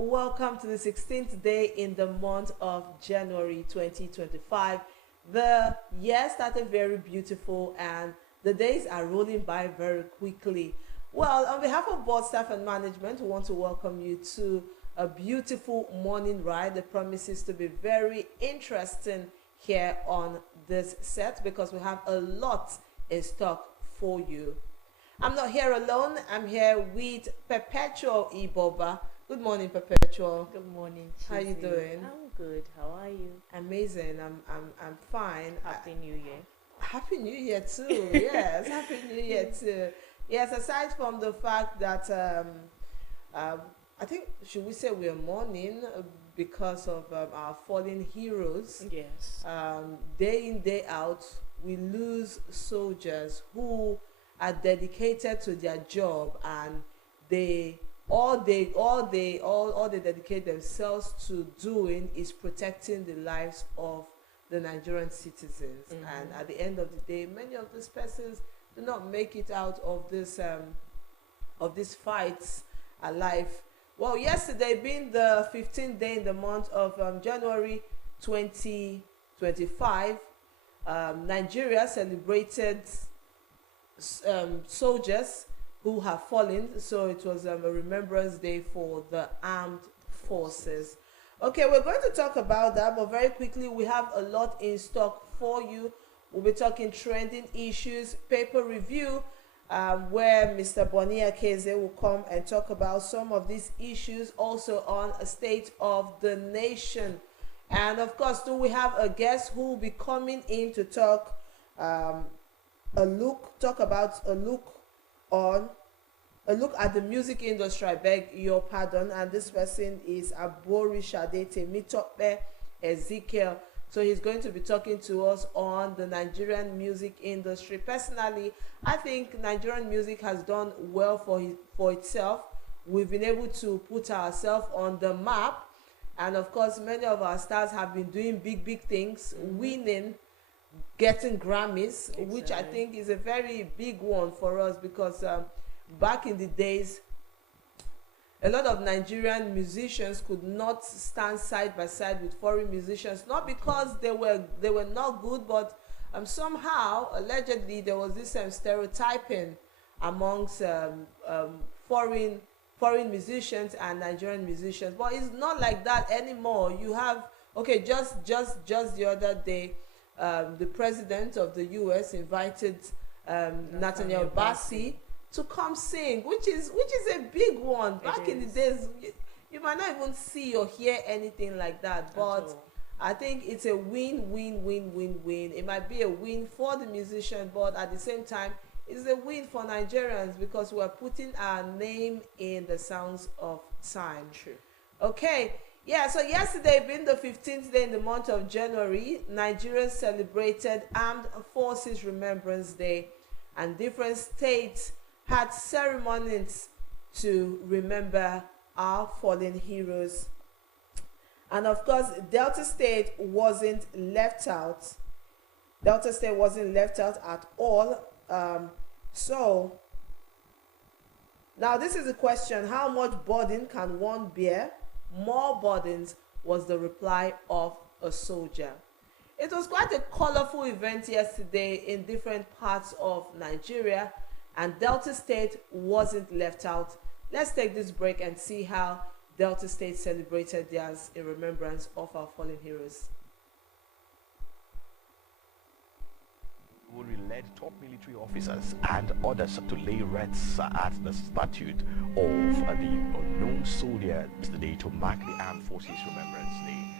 welcome to the 16th day in the month of January 2025. The year started very beautiful and the days are rolling by very quickly. Well, on behalf of board staff and management, we want to welcome you to a beautiful morning ride that promises to be very interesting here on this set because we have a lot in stock for you. I'm not here alone. I'm here with Perpetual Iboba. Good morning, Perpetual. Good morning, How you Chizzy. doing? I'm good. How are you? Amazing. I'm fine. Happy New Year. Happy New Year too. Yes, Happy New Year too. Yes, aside from the fact that I think should we say we are mourning because of our fallen heroes. Yes. Day in day out, we lose soldiers who are dedicated to their job and they all they dedicate themselves to doing is protecting the lives of the Nigerian citizens. And at the end of the day, many of these persons do not make it out of these fights alive. Well, yesterday being the 15th day in the month of January 2025, Nigeria celebrated soldiers who have fallen. So it was a remembrance day for the armed forces. Okay, we're going to talk about that, but very quickly, we have a lot in stock for you. We'll be talking trending issues, paper review, where Mr. Bonia Keze will come and talk about some of these issues, also on a state of the nation. And of course, do we have a guest who will be coming in to talk about a look at the music industry. I beg your pardon. And this person is Abori Shadete Mitope Ezekiel. So he's going to be talking to us on the Nigerian music industry. Personally, I think Nigerian music has done well for itself. We've been able to put ourselves on the map. And of course, many of our stars have been doing big things, winning, getting Grammys, exactly, which I think is a very big one for us because back in the days, a lot of Nigerian musicians could not stand side by side with foreign musicians, not because they were not good, but somehow, allegedly, there was this stereotyping amongst foreign musicians and Nigerian musicians. But it's not like that anymore. You have, okay, just the other day, the president of the US invited Nathaniel Bassey to come sing, which is a big one. Back in the days, you might not even see or hear anything like that, but I think it's a win. It might be a win for the musician, but at the same time, it's a win for Nigerians because we're putting our name in the sounds of time. True. Okay. Yeah, so yesterday being the 15th day in the month of January, Nigerians celebrated Armed Forces Remembrance Day, and different states had ceremonies to remember our fallen heroes. And of course, Delta State wasn't left out. Delta State wasn't left out at all. So, now this is the question: how much burden can one bear? More burdens, was the reply of a soldier. It was quite a colorful event yesterday in different parts of Nigeria, and Delta State wasn't left out. Let's take this break and see how Delta State celebrated theirs in remembrance of our fallen heroes. Who led top military officers and others to lay wreaths at the statue of the unknown soldier yesterday to mark the Armed Forces Remembrance Day.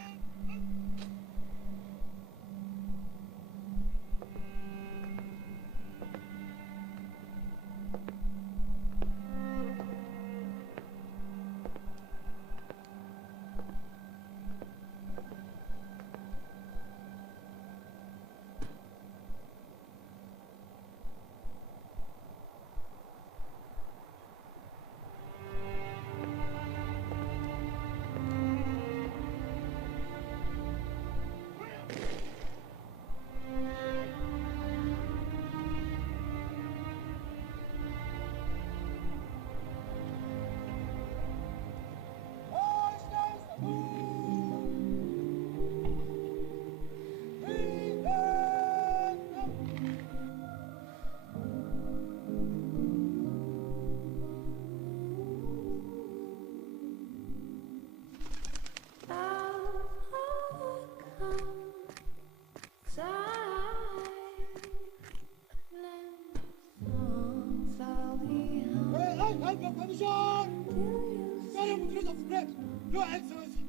Attention! Madam Prince of Script, Your Excellency.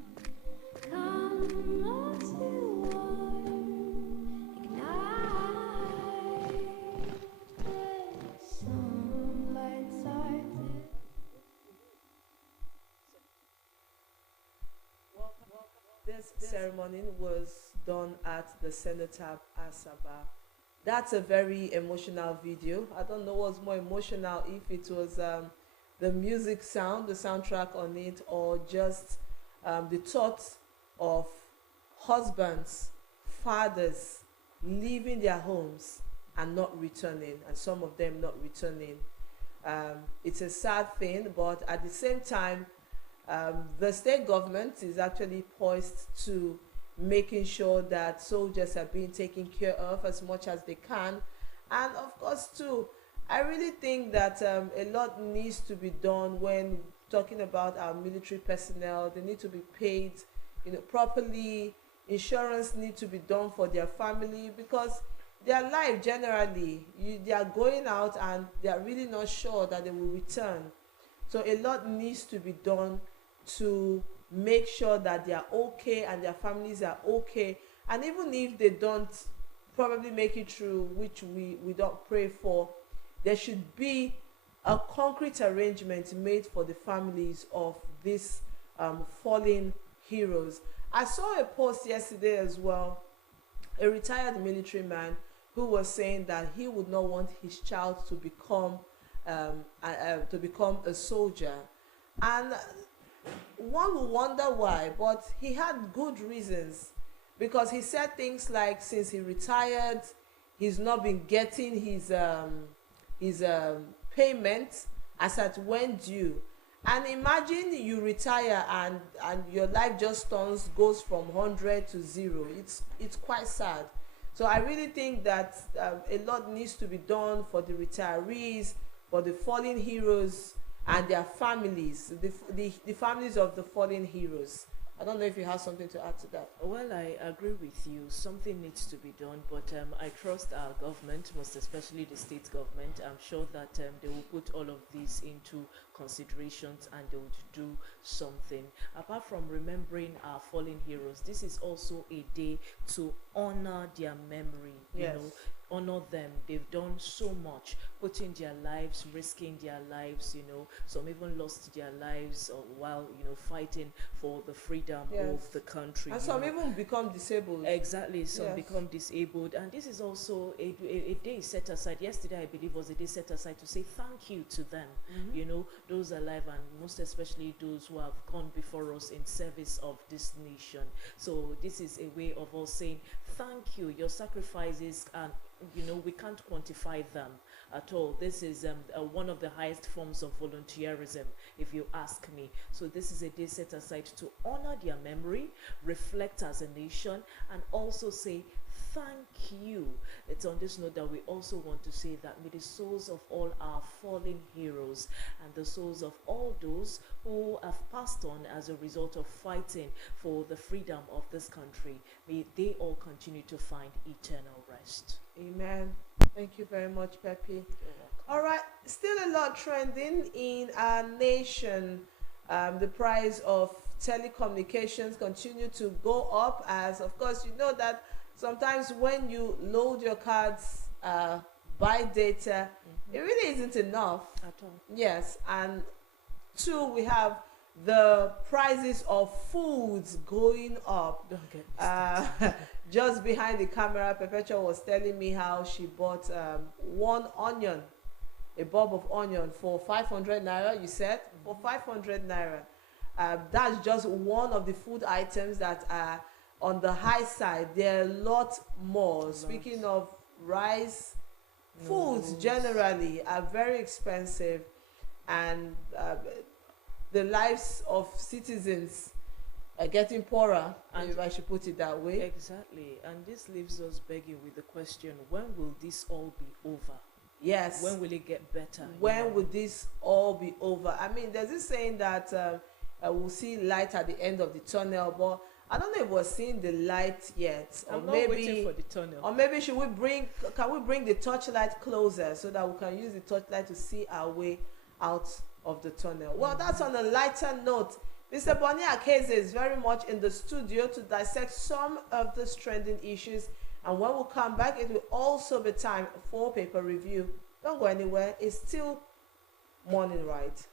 This ceremony was done at the Cenotaph Asaba. That's a very emotional video. I don't know what's more emotional, if it was the music sound, the soundtrack on it, or just the thought of husbands, fathers leaving their homes and not returning, and some of them not returning. It's a sad thing, but at the same time, the state government is actually poised to making sure that soldiers are being taken care of as much as they can. And of course too, I really think that a lot needs to be done when talking about our military personnel. They need to be paid, properly. Insurance need to be done for their family, because their life generally, they are going out and they are really not sure that they will return. So a lot needs to be done to make sure that they are okay and their families are okay. And even if they don't probably make it through, which we don't pray for, there should be a concrete arrangement made for the families of these fallen heroes. I saw a post yesterday as well, a retired military man who was saying that he would not want his child to become a soldier. And one will wonder why, but he had good reasons, because he said things like, since he retired, he's not been getting his payment as at when due. And imagine you retire and your life just goes from 100 to 0. It's quite sad. So I really think that a lot needs to be done for the retirees, for the fallen heroes and their families, the families of the fallen heroes. I don't know if you have something to add to that. Well, I agree with you. Something needs to be done, but I trust our government, most especially the state government. I'm sure that they will put all of these into considerations and they would do something. Apart from remembering our fallen heroes, this is also a day to honor their memory. Yes. Honor them. They've done so much, putting their lives, risking their lives. Some even lost their lives while fighting for the freedom Yes. of the country. And some even become disabled. Exactly, some Yes. become disabled, and this is also a day set aside. Yesterday, I believe, was a day set aside to say thank you to them. Those alive, and most especially those who have gone before us in service of this nation. So this is a way of us saying thank you. Your sacrifices, and we can't quantify them at all. This is one of the highest forms of volunteerism, if you ask me. So this is a day set aside to honor their memory, reflect as a nation, and also say thank you. It's on this note that we also want to say that may the souls of all our fallen heroes and the souls of all those who have passed on as a result of fighting for the freedom of this country, may they all continue to find eternal rest. Amen. Thank you very much, Pepe. All right, still a lot trending in our nation. The price of telecommunications continue to go up, as of course you know that sometimes when you load your cards, buy data, it really isn't enough At all. Yes. And two, we have the prices of foods going up. Don't get me Just behind the camera, Perpetua was telling me how she bought one onion, a bulb of onion, for 500 naira, you said? For 500 naira. That's just one of the food items that are on the high side. There are a lot more. Speaking of rice, foods generally are very expensive, and the lives of citizens are getting poorer, And if I should put it that way. Exactly. And this leaves us begging with the question, when will this all be over? Yes. When will it get better? When will this all be over? I mean, there's this saying that we'll see light at the end of the tunnel, but I don't know if we're seeing the light yet. I'm not waiting for the tunnel. Or maybe can we bring the torchlight closer so that we can use the torchlight to see our way out of the tunnel. Well, that's on a lighter note. Mr. Bonnie Akeze is very much in the studio to dissect some of these trending issues. And when we come back, it will also be time for paper review. Don't go anywhere. It's still Morning Right.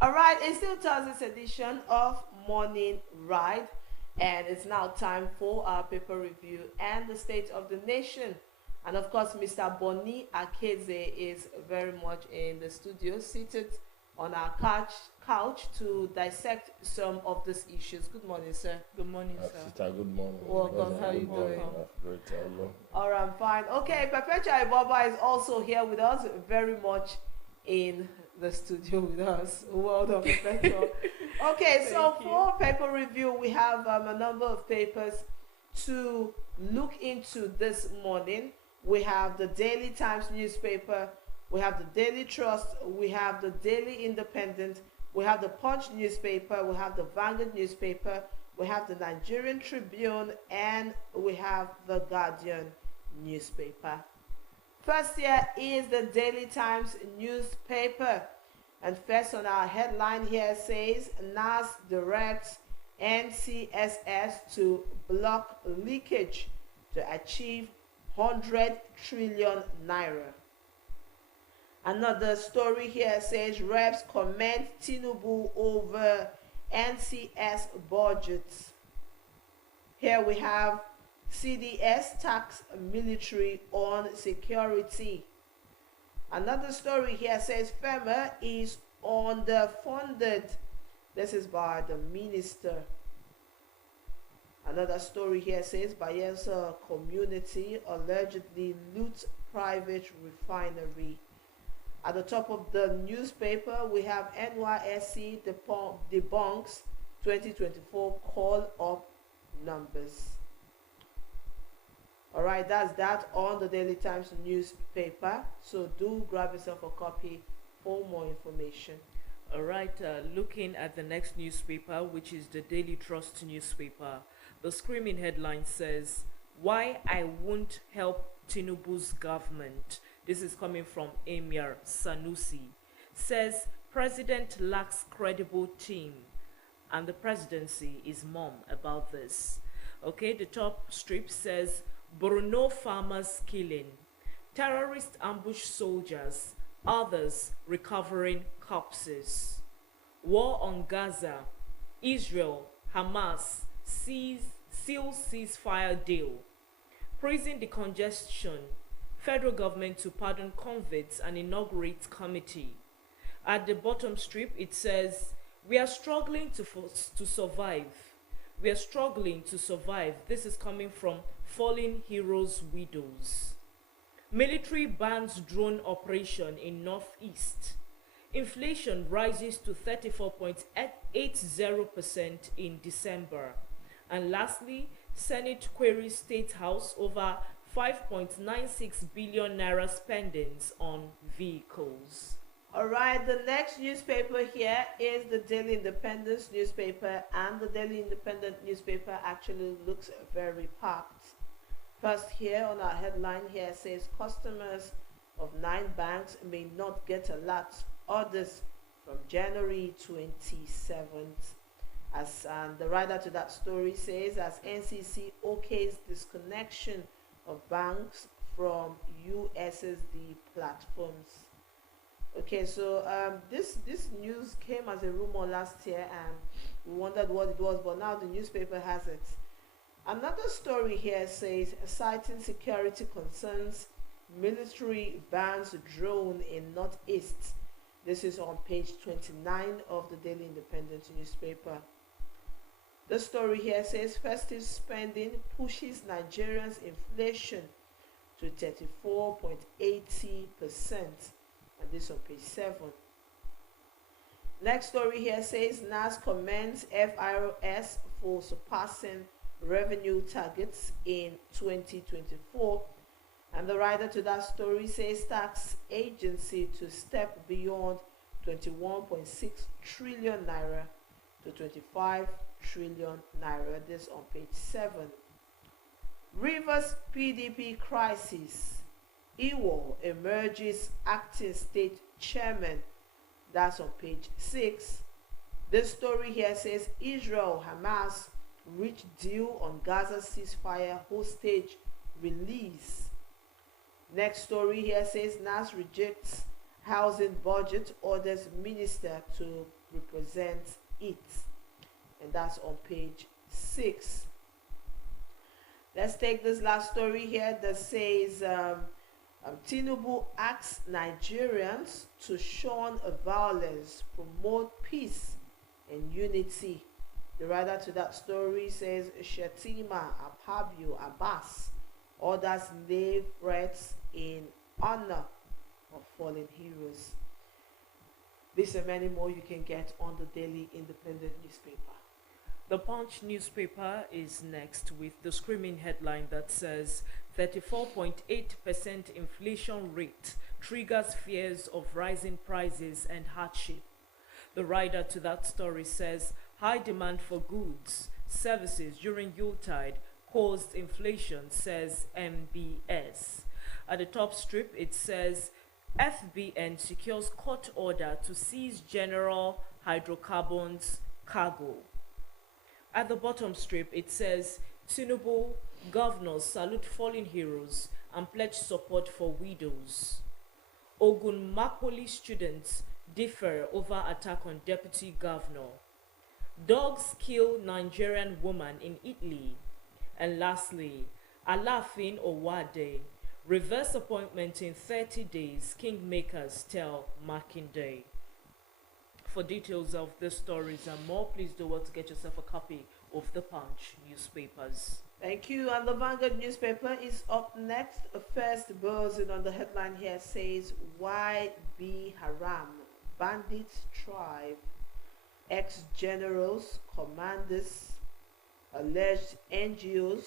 All right, it's still Thursday's edition of Morning Ride, and it's now time for our paper review and the state of the nation. And of course, Mr. Boni Akeze is very much in the studio, seated on our couch to dissect some of these issues. Good morning, sir. Good morning, sir. Sister, good morning. Welcome. How you doing? Great, hello. All right, I'm fine. Okay, Perpetua Ibaba is also here with us, very much in the studio with us. Well done, Perpetua. Okay, so for paper review, we have a number of papers to look into this morning. We have the Daily Times newspaper, we have the Daily Trust, we have the Daily Independent, we have the Punch newspaper, we have the Vanguard newspaper, we have the Nigerian Tribune, and we have the Guardian newspaper. First here is the Daily Times newspaper. And first on our headline here says, NAS directs NCSS to block leakage to achieve 100 trillion naira. Another story here says, reps comment Tinubu over NCS budgets. Here we have CDS tax military on security. Another story here says FEMA is underfunded. This is by the minister. Another story here says Bayelsa community allegedly loots private refinery. At the top of the newspaper, we have NYSC debunks 2024 call-up numbers. All right, that's that on the Daily Times newspaper. So do grab yourself a copy for more information. All right, looking at the next newspaper, which is the Daily Trust newspaper. The screaming headline says, "Why I won't help Tinubu's government." This is coming from Emir Sanusi. Says, President lacks credible team. And the presidency is mum about this. Okay, the top strip says, Borno farmers killing. Terrorists ambush soldiers. Others recovering corpses. War on Gaza. Israel, Hamas, seal ceasefire deal. Prison decongestion. Federal government to pardon convicts and inaugurate committee. At the bottom strip, it says, we are struggling to survive. We are struggling to survive. This is coming from Fallen Heroes' Widows. Military bans drone operation in Northeast. Inflation rises to 34.80% in December. And lastly, Senate queries State House over 5.96 billion naira spendings on vehicles. All right, the next newspaper here is the Daily Independence newspaper, and the Daily Independent newspaper actually looks very packed. First here on our headline here says, customers of 9 banks may not get alert orders from January 27th. As the writer to that story says, as NCC okays disconnection of banks from USSD platforms. Okay, so this news came as a rumor last year, and we wondered what it was, but now the newspaper has it. Another story here says, citing security concerns, military bans drone in Northeast. This is on page 29 of the Daily Independent newspaper. The story here says, festive spending pushes Nigerians' inflation to 34.80%. And this on page 7. Next story here says, NAS commends FIRS for surpassing revenue targets in 2024. And the writer to that story says, tax agency to step beyond 21.6 trillion naira to 25 trillion naira. This on page 7. Rivers PDP crisis. Iwo emerges acting state chairman. That's on page 6. This story here says, Israel Hamas reach deal on Gaza ceasefire hostage release. Next story here says, NAS rejects housing budget, orders minister to represents it. And that's on page 6. Let's take this last story here that says Tinubu asks Nigerians to shun violence, promote peace and unity. The writer to that story says Shetima, Akpabio, Abbas orders lay wreaths in honor of fallen heroes. This and many more you can get on the Daily Independent newspaper. The Punch newspaper is next with the screaming headline that says 34.8% inflation rate triggers fears of rising prices and hardship. The writer to that story says high demand for goods, services during Yuletide caused inflation, says MBS. At the top strip, it says FBN secures court order to seize General Hydrocarbons cargo. At the bottom strip, it says Tinubu governors salute fallen heroes and pledge support for widows. Ogun Makoli students differ over attack on deputy governor. Dogs kill Nigerian woman in Italy. And lastly, Alafin Owade, reverse appointment in 30 days, kingmakers tell Makinde. For details of the stories and more, please do well to get yourself a copy of the Punch newspapers. Thank you. And the Vanguard newspaper is up next. First buzzing on the headline here says YB Haram, bandits thrive, ex-generals, commanders, alleged NGOs,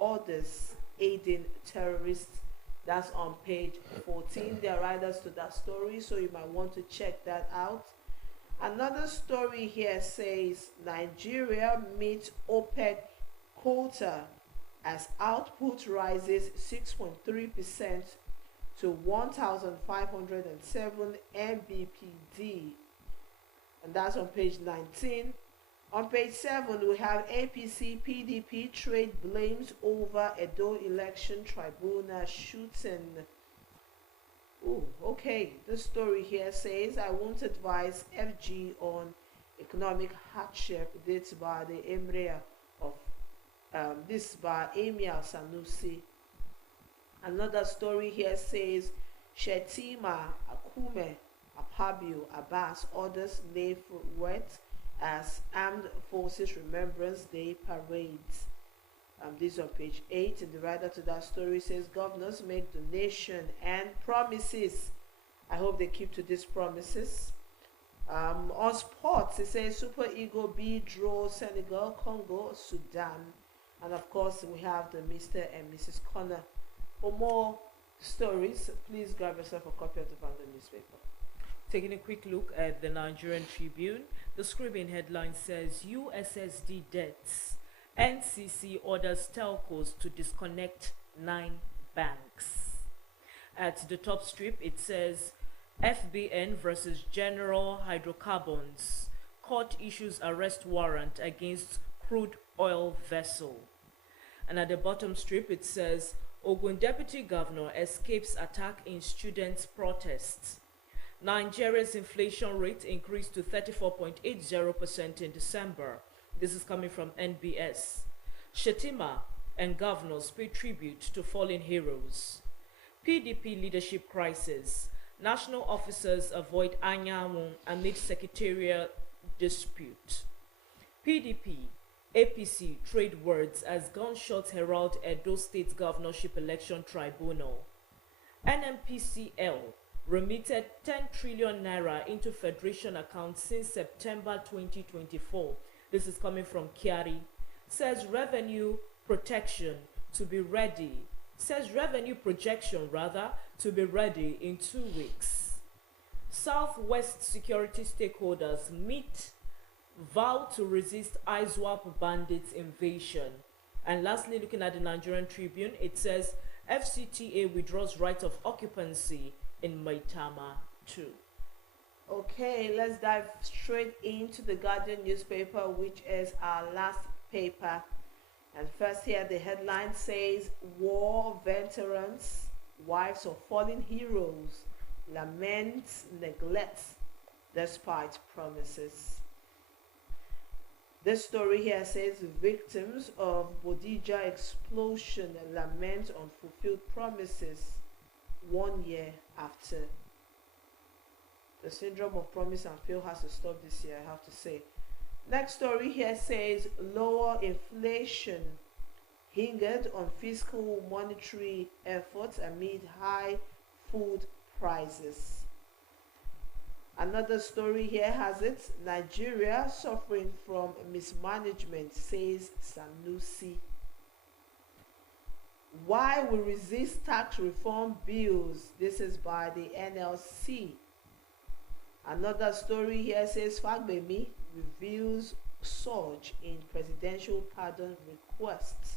others aiding terrorists. That's on page 14. There are riders to that story, so you might want to check that out. Another story here says Nigeria meets OPEC quota as output rises 6.3% to 1,507 mbpd. And that's on page 19. On page 7, we have APC PDP trade blames over Edo election tribunal shooting. Ooh, okay. This story here says, I won't advise FG on economic hardship. This by the Emir of this by Emir Sanusi. Another story here says, Shetima, Akume, Akpabio, Abbas orders lay wreaths as Armed Forces Remembrance Day parades. This is on page 8, and the writer to that story says governors make donation and promises. I hope they keep to these promises. On sports, it says Super Eagle B draw Senegal, Congo, Sudan, and of course we have the Mr. and Mrs. Connor. For more stories, please grab yourself a copy of the Vanguard newspaper. Taking a quick look at the Nigerian Tribune, the screaming headline says USSD debts. NCC orders telcos to disconnect 9 banks. At the top strip, it says FBN versus General Hydrocarbons. Court issues arrest warrant against crude oil vessel. And at the bottom strip, it says Ogun Deputy Governor escapes attack in students' protests. Nigeria's inflation rate increased to 34.80% in December. This is coming from NBS. Shetima and governors pay tribute to fallen heroes. PDP leadership crisis. National officers avoid Anyanwu amid secretarial dispute. PDP, APC trade words as gunshots herald Edo State Governorship Election Tribunal. NMPCL remitted 10 trillion naira into federation accounts since September 2024. This is coming from Kiari. Says revenue protection to be ready. Says revenue projection rather to be ready in 2 weeks. Southwest security stakeholders meet, vow to resist ISWAP bandits invasion. And lastly, looking at the Nigerian Tribune, it says FCTA withdraws right of occupancy in Maitama 2. Okay, let's dive straight into the Guardian newspaper, which is our last paper. And first here, the headline says, War veterans, wives of fallen heroes, lament, neglect despite promises. This story here says victims of Bodija explosion lament unfulfilled promises 1 year after. The syndrome of promise and fail has to stop this year, I have to say. Next story here says lower inflation hindered on fiscal monetary efforts amid high food prices. Another story here has it, Nigeria suffering from mismanagement, says Sanusi. Why we resist tax reform bills, this is by the NLC. Another story here says Fagbemi reveals surge in presidential pardon requests.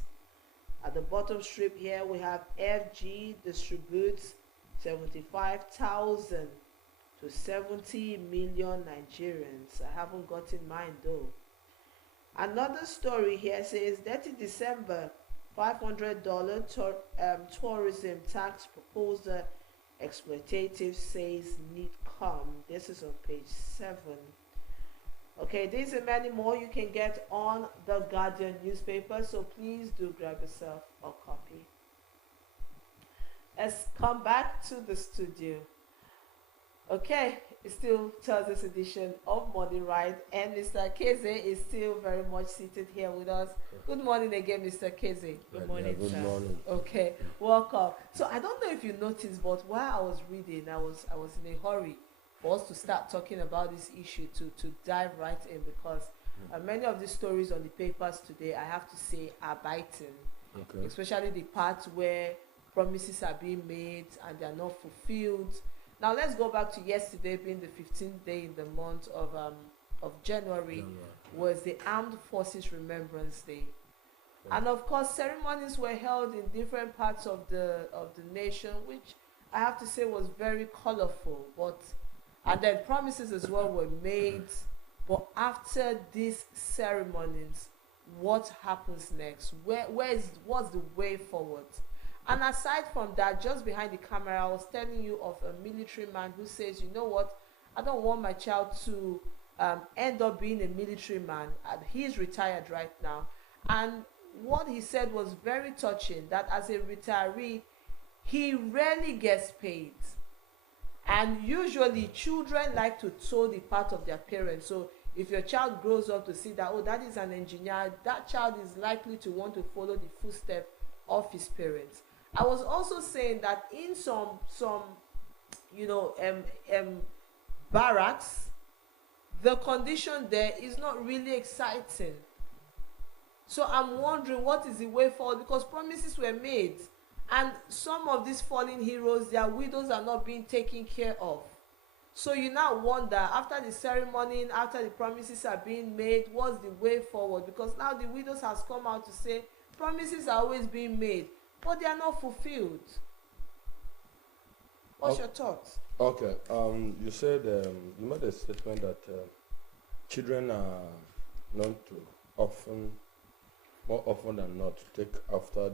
At the bottom strip here we have FG distributes 75,000 to 70 million Nigerians. I haven't gotten mine though. Another story here says 30 December $500 tourism tax proposal exploitative, says NIDCOM. This is on page 7. Okay, these and many more you can get on the Guardian newspaper, so please do grab yourself a copy. Let's come back to the studio. Okay, it's still Thursday's edition of Morning Ride, and Mr. Keze is still very much seated here with us. Good morning again, Mr. Keze. Good morning, Good sir. morning. Okay, welcome. So I don't know if you noticed, but while I was reading, I was in a hurry for us to start talking about this issue, to dive right in, because many of the stories on the papers today, I have to say, are biting. Okay. Especially the part where promises are being made and they are not fulfilled. Now let's go back to yesterday, being the 15th day in the month of January, was the Armed Forces Remembrance Day. And of course, ceremonies were held in different parts of the nation, which I have to say was very colorful. And then promises as well were made. But after these ceremonies, what happens next? What's the way forward? And aside from that, just behind the camera, I was telling you of a military man who says, you know what, I don't want my child to end up being a military man. And he's retired right now. And what he said was very touching, that as a retiree, he rarely gets paid. And usually children like to toe the path of their parents. So if your child grows up to see that, oh, that is an engineer, that child is likely to want to follow the footsteps of his parents. I was also saying that in some barracks, the condition there is not really exciting. So I'm wondering, what is the way forward? Because promises were made, and some of these fallen heroes, their widows are not being taken care of. So you now wonder, after the ceremony, after the promises are being made, what's the way forward? Because now the widows has come out to say promises are always being made, but they are not fulfilled. What's your thoughts? Okay. You said you made a statement that children are known to more often than not, take after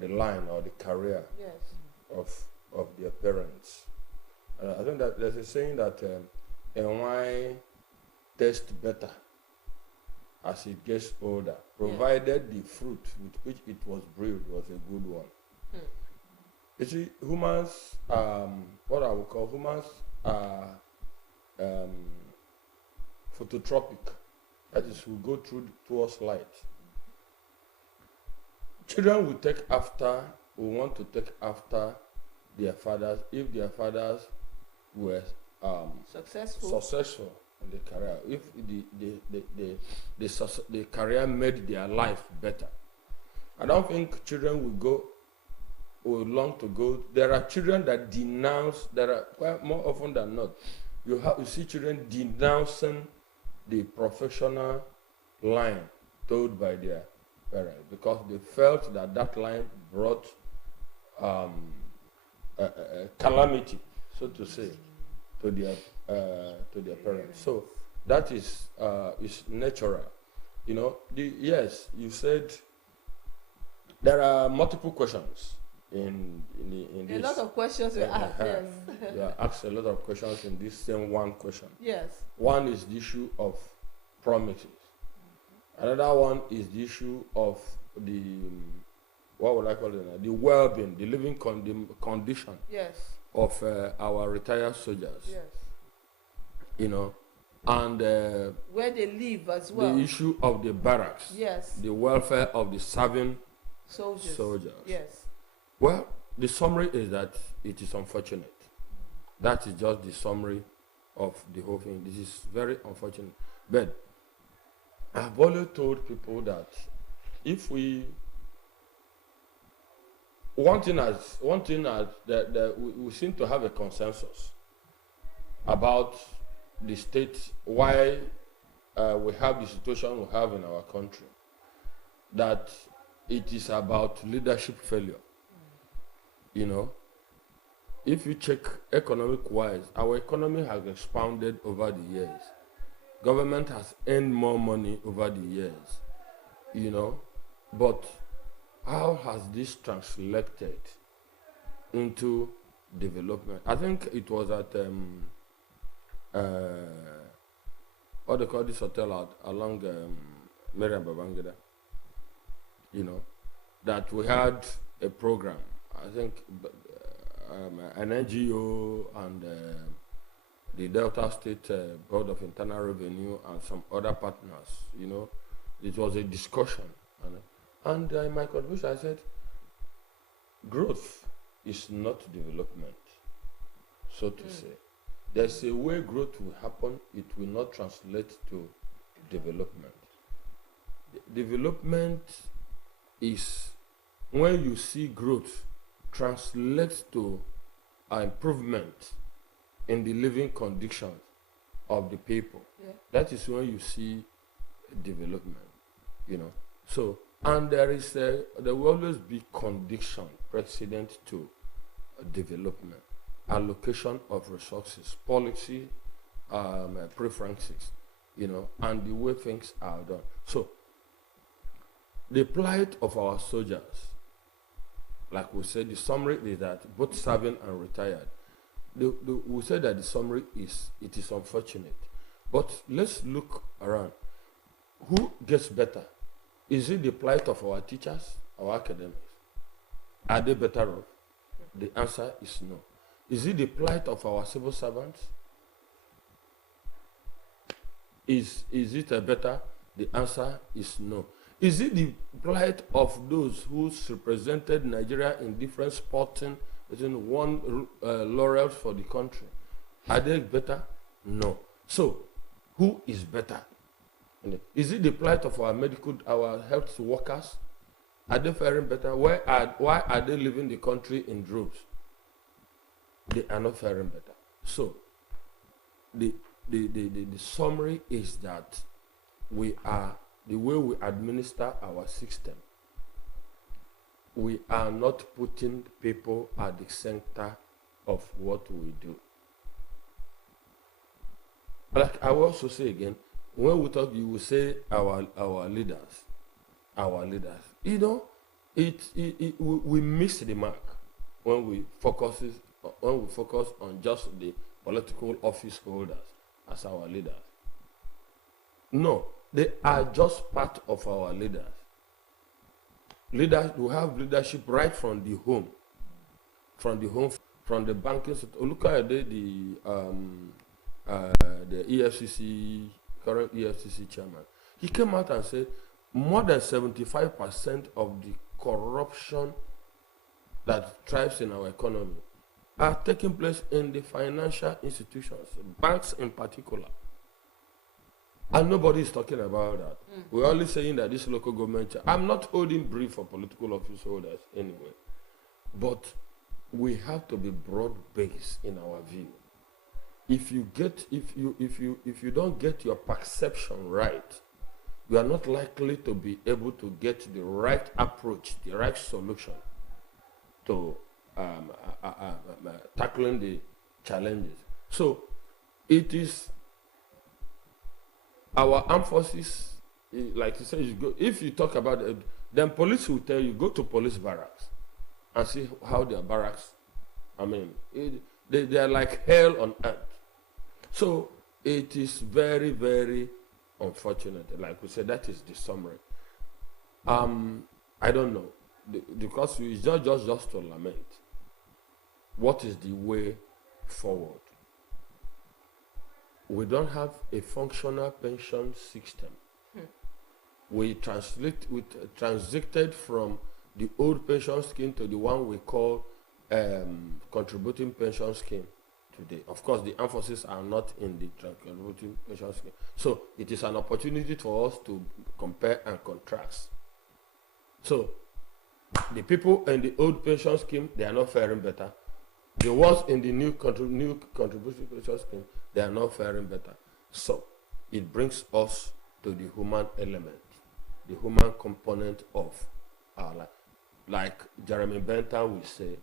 the line or the career Yes. of their parents. I think that there's a saying that wine tastes better as it gets older, provided the fruit with which it was brewed was a good one. You see, humans, what I would call humans, are phototropic. That is, we go towards light. Children will want to take after their fathers if their fathers were successful in the career. If the career made their life better. I don't think children will long to go. There are children that denounce. There are quite more often than not. You see children denouncing the professional line told by their parents because they felt that line brought calamity, so to say, to their parents. So that is natural. You know, you said there are multiple questions in A this. lot of questions were asked. Yes. You are asked a lot of questions in this same one question. Yes. One is the issue of promises. Another one is the issue of the what would I call it now? The well-being, the living condition Yes. of our retired soldiers. Yes. You know, and Where they live as well. the issue of the barracks. Yes. The welfare of the serving Soldiers. soldiers. Yes. Well, the summary is that it is unfortunate. That is just the summary of the whole thing. This is very unfortunate. But I've always told people that if we one thing that we seem to have a consensus about the state, why we have the situation we have in our country, that it is about leadership failure. You know, if you check economic wise, our economy has expanded over the years. Government has earned more money over the years, you know, but how has this translated into development? I think it was at what they call this hotel along Miriam Babangida, you know, that we had a program. I think an NGO and the Delta State Board of Internal Revenue and some other partners, you know, it was a discussion. And in my contribution, I said, growth is not development, so to say. There's a way growth will happen, it will not translate to development. Development is when you see growth translates to improvement in the living conditions of the people. Yeah. That is when you see development, you know. So, and there will always be condition precedent to development, allocation of resources, policy, preferences, you know, and the way things are done. So, the plight of our soldiers, like we said, the summary is that both serving and retired. We said that the summary is, it is unfortunate. But let's look around. Who gets better? Is it the plight of our teachers, our academics? Are they better off? The answer is no. Is it the plight of our civil servants? Is it a better? The answer is no. Is it the plight of those who represented Nigeria in different sporting, won laurels for the country? Are they better? No. So, who is better? Is it the plight of our health workers? Are they faring better? Why are they leaving the country in droves? They are not faring better. So, the summary is that the way we administer our system, we are not putting people at the center of what we do. Like I will also say again, when we talk, you will say our leaders. You know, we miss the mark when we focus on just the political office holders as our leaders. No, they are just part of our leaders. Leaders who have leadership right from the home, from the banking sector. Look at the EFCC, current EFCC chairman. He came out and said more than 75% of the corruption that thrives in our economy are taking place in the financial institutions, banks in particular. And nobody is talking about that. We're only saying that this local government, I'm not holding brief for political office holders anyway, but we have to be broad-based in our view. If you don't get your perception right, you are not likely to be able to get the right approach, the right solution to tackling the challenges. So it is our armed forces, like you said, if you talk about it, then police will tell you, go to police barracks and see how their barracks, I mean, they are like hell on earth. So it is very, very unfortunate. Like we said, that is the summary. I don't know, because it's not just to lament. What is the way forward? We don't have a functional pension system. We transited from the old pension scheme to the one we call contributing pension scheme today. Of course, the emphasis are not in the contributing pension scheme. So it is an opportunity for us to compare and contrast. So the people in the old pension scheme, they are not faring better. The ones in the new contributing pension scheme, they are not faring better. So it brings us to the human element, the human component of our life. Like Jeremy Bentham will say,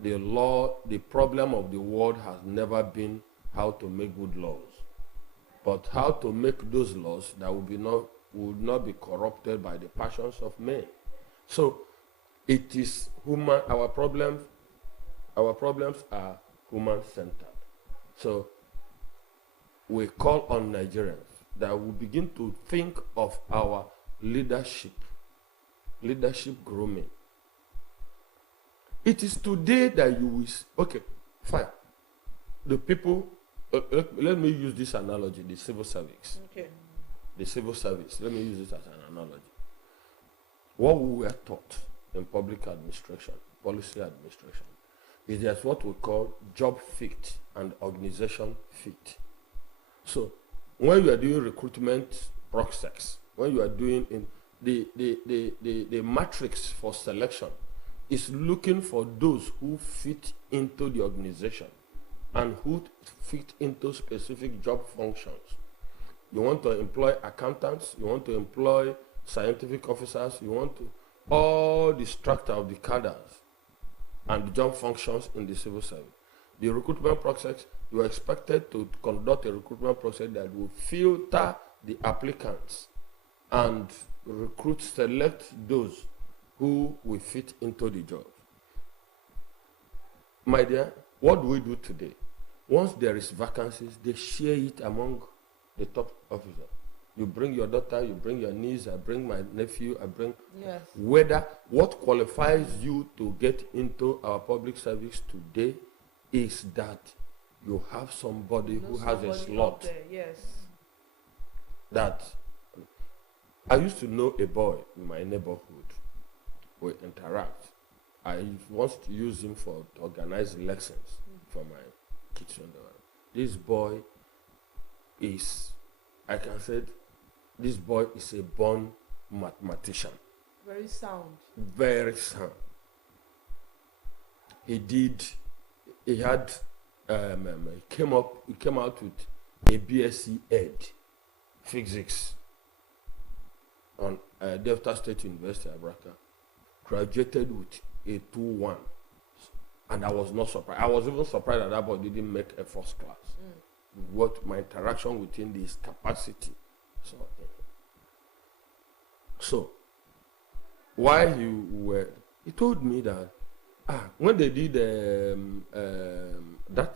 the problem of the world has never been how to make good laws, but how to make those laws that would not be corrupted by the passions of men. So it is human. Our problems are human-centered. So we call on Nigerians that we begin to think of our leadership grooming. It is today that you will, okay, fine. The people, let me use this analogy, the civil service. Okay. The civil service, let me use this as an analogy. What we were taught in public administration, policy administration, is there's what we call job fit and organization fit. So when you are doing recruitment process, when you are doing in the matrix for selection is looking for those who fit into the organization and who fit into specific job functions. You want to employ accountants, you want to employ scientific officers, you want to, all the structure of the cadres and the job functions in the civil service. The recruitment process, you are expected to conduct a recruitment process that will filter the applicants and select those who will fit into the job. My dear, what do we do today? Once there is vacancies, they share it among the top officers. You bring your daughter, you bring your niece, I bring my nephew, I bring... Yes. Whether what qualifies you to get into our public service today is that you have somebody who has a slot. There, yes. That I used to know a boy in my neighborhood. We interact. I want to use him to organize lessons for my kids. This boy is, I can say, this boy is a born mathematician. Very sound. Very sound. He came out with a BSc Ed, physics, on Delta State University, Abraka. Graduated with a 2-1, and I was not surprised. I was even surprised that boy didn't make a first class. What my interaction with him, his capacity. So while he told me that when they did that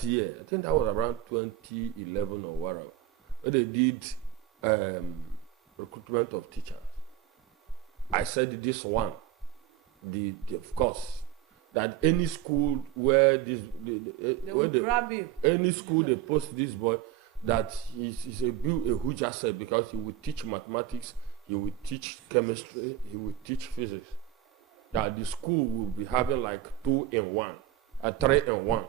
year, I think that was around 2011 or whatever, when they did recruitment of teachers, I said this one, of course, that any school where they grab him. Any school they post this boy, that he's a huge asset, because he will teach mathematics, he will teach chemistry, he will teach physics. That the school will be having like 2-in-1, 3-in-1.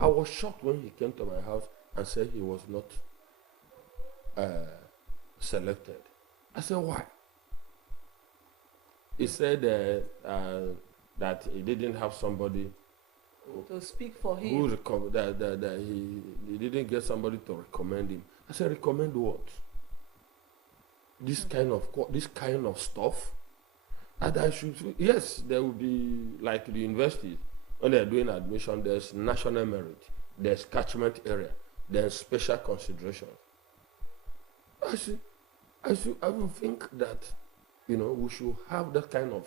I was shocked when he came to my house and said he was not selected. I said, why? He said that he didn't have somebody to speak for him. Who that he didn't get somebody to recommend him. I said, recommend what? This kind of stuff. And I should, yes, there will be, like the universities, when they're doing admission, there's national merit, there's catchment area, there's special consideration. I would think that, we should have that kind of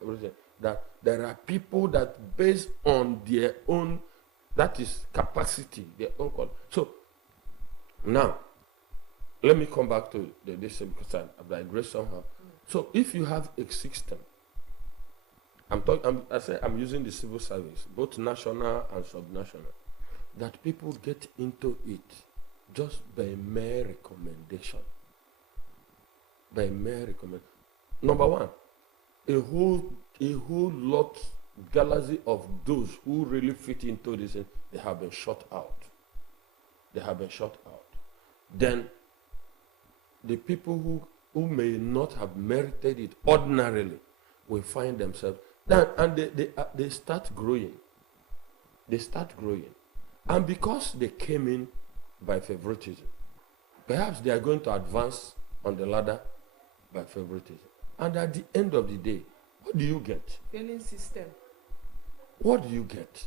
everything. that there are people that based on their own, that is capacity, their own call. So now, let me come back to this because I digress somehow. So if you have a system, I'm using the civil service, both national and subnational, that people get into it just by mere recommendation. By mere recommendation. Number one, a whole lot, galaxy of those who really fit into this, they have been shut out. They have been shut out. Then the people who may not have merited it ordinarily will find themselves, and they start growing. They start growing. And because they came in by favoritism, perhaps they are going to advance on the ladder by favoritism. And at the end of the day, what do you get? Failing system. What do you get?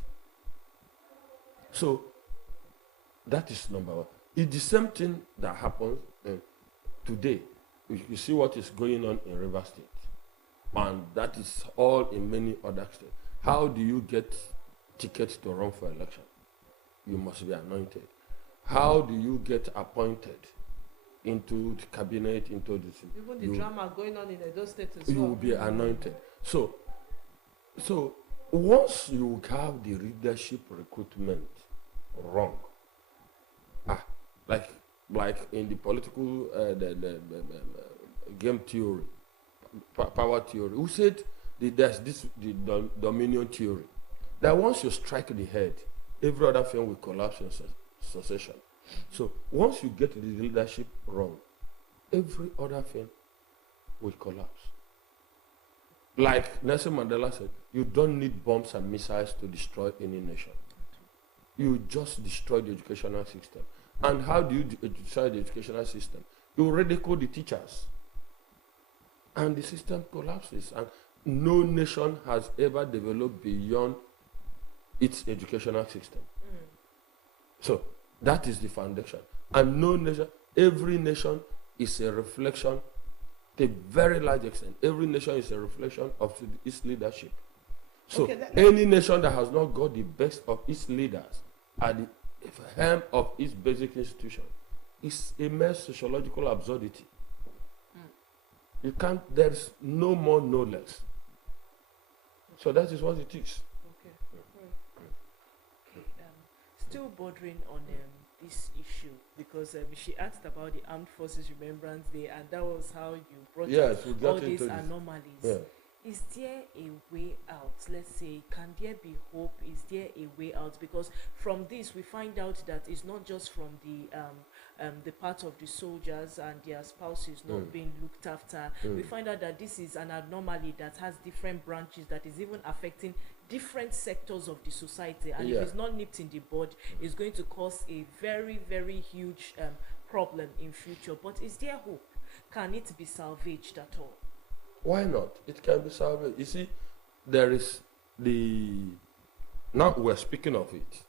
So, that is number one. It's the same thing that happens today. You see what is going on in River State. And that is all in many other states. How do you get tickets to run for election? You must be anointed. How do you get appointed into the cabinet, into the... Even the drama going on in Edo State as you well. will be anointed. So once you have the leadership recruitment wrong, like in the political the game theory, power theory, who said there's the dominion theory, that once you strike the head, every other thing will collapse in succession. So once you get the leadership wrong, every other thing will collapse. Like Nelson Mandela said, you don't need bombs and missiles to destroy any nation. You just destroy the educational system. And how do you destroy the educational system? You ridicule the teachers. And the system collapses. And no nation has ever developed beyond its educational system. So that is the foundation. And no nation, every nation is a reflection, to a very large extent, every nation is a reflection of its leadership. So Okay, any nation that has not got the best of its leaders at the helm of its basic institution is a mere sociological absurdity. You can't, there's no more, no less. So that is what it is. Okay. Still bordering on this issue, because she asked about the Armed Forces Remembrance Day, and that was how you brought Yes, up we got all into these this. anomalies. Yeah. Is there a way out? Let's say, can there be hope? Is there a way out? Because from this, we find out that it's not just from the part of the soldiers and their spouses not being looked after. We find out that this is an anomaly that has different branches, that is even affecting different sectors of the society. And if it's not nipped in the bud, it's going to cause a very, very huge problem in future. But is there hope? Can it be salvaged at all? Why not? It can be salvaged. You see, there is now we're speaking of it.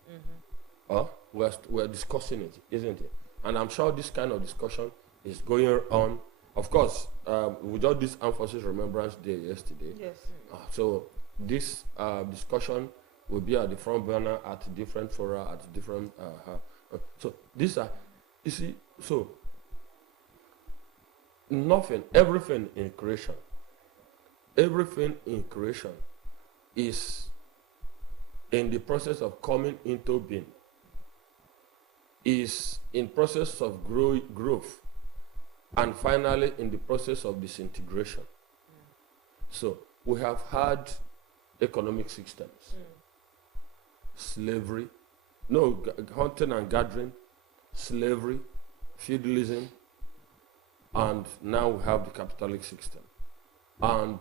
We're discussing it, isn't it? And I'm sure this kind of discussion is going on. Of course, we just this Armed Forces Remembrance Day yesterday. Yes. So this discussion will be at the front burner at different fora, at different... so these are, you see, so everything in creation is in the process of coming into being, is in process of growth, and finally in the process of disintegration. So we have had economic systems, slavery, hunting and gathering, slavery, feudalism, and now we have the capitalist system. And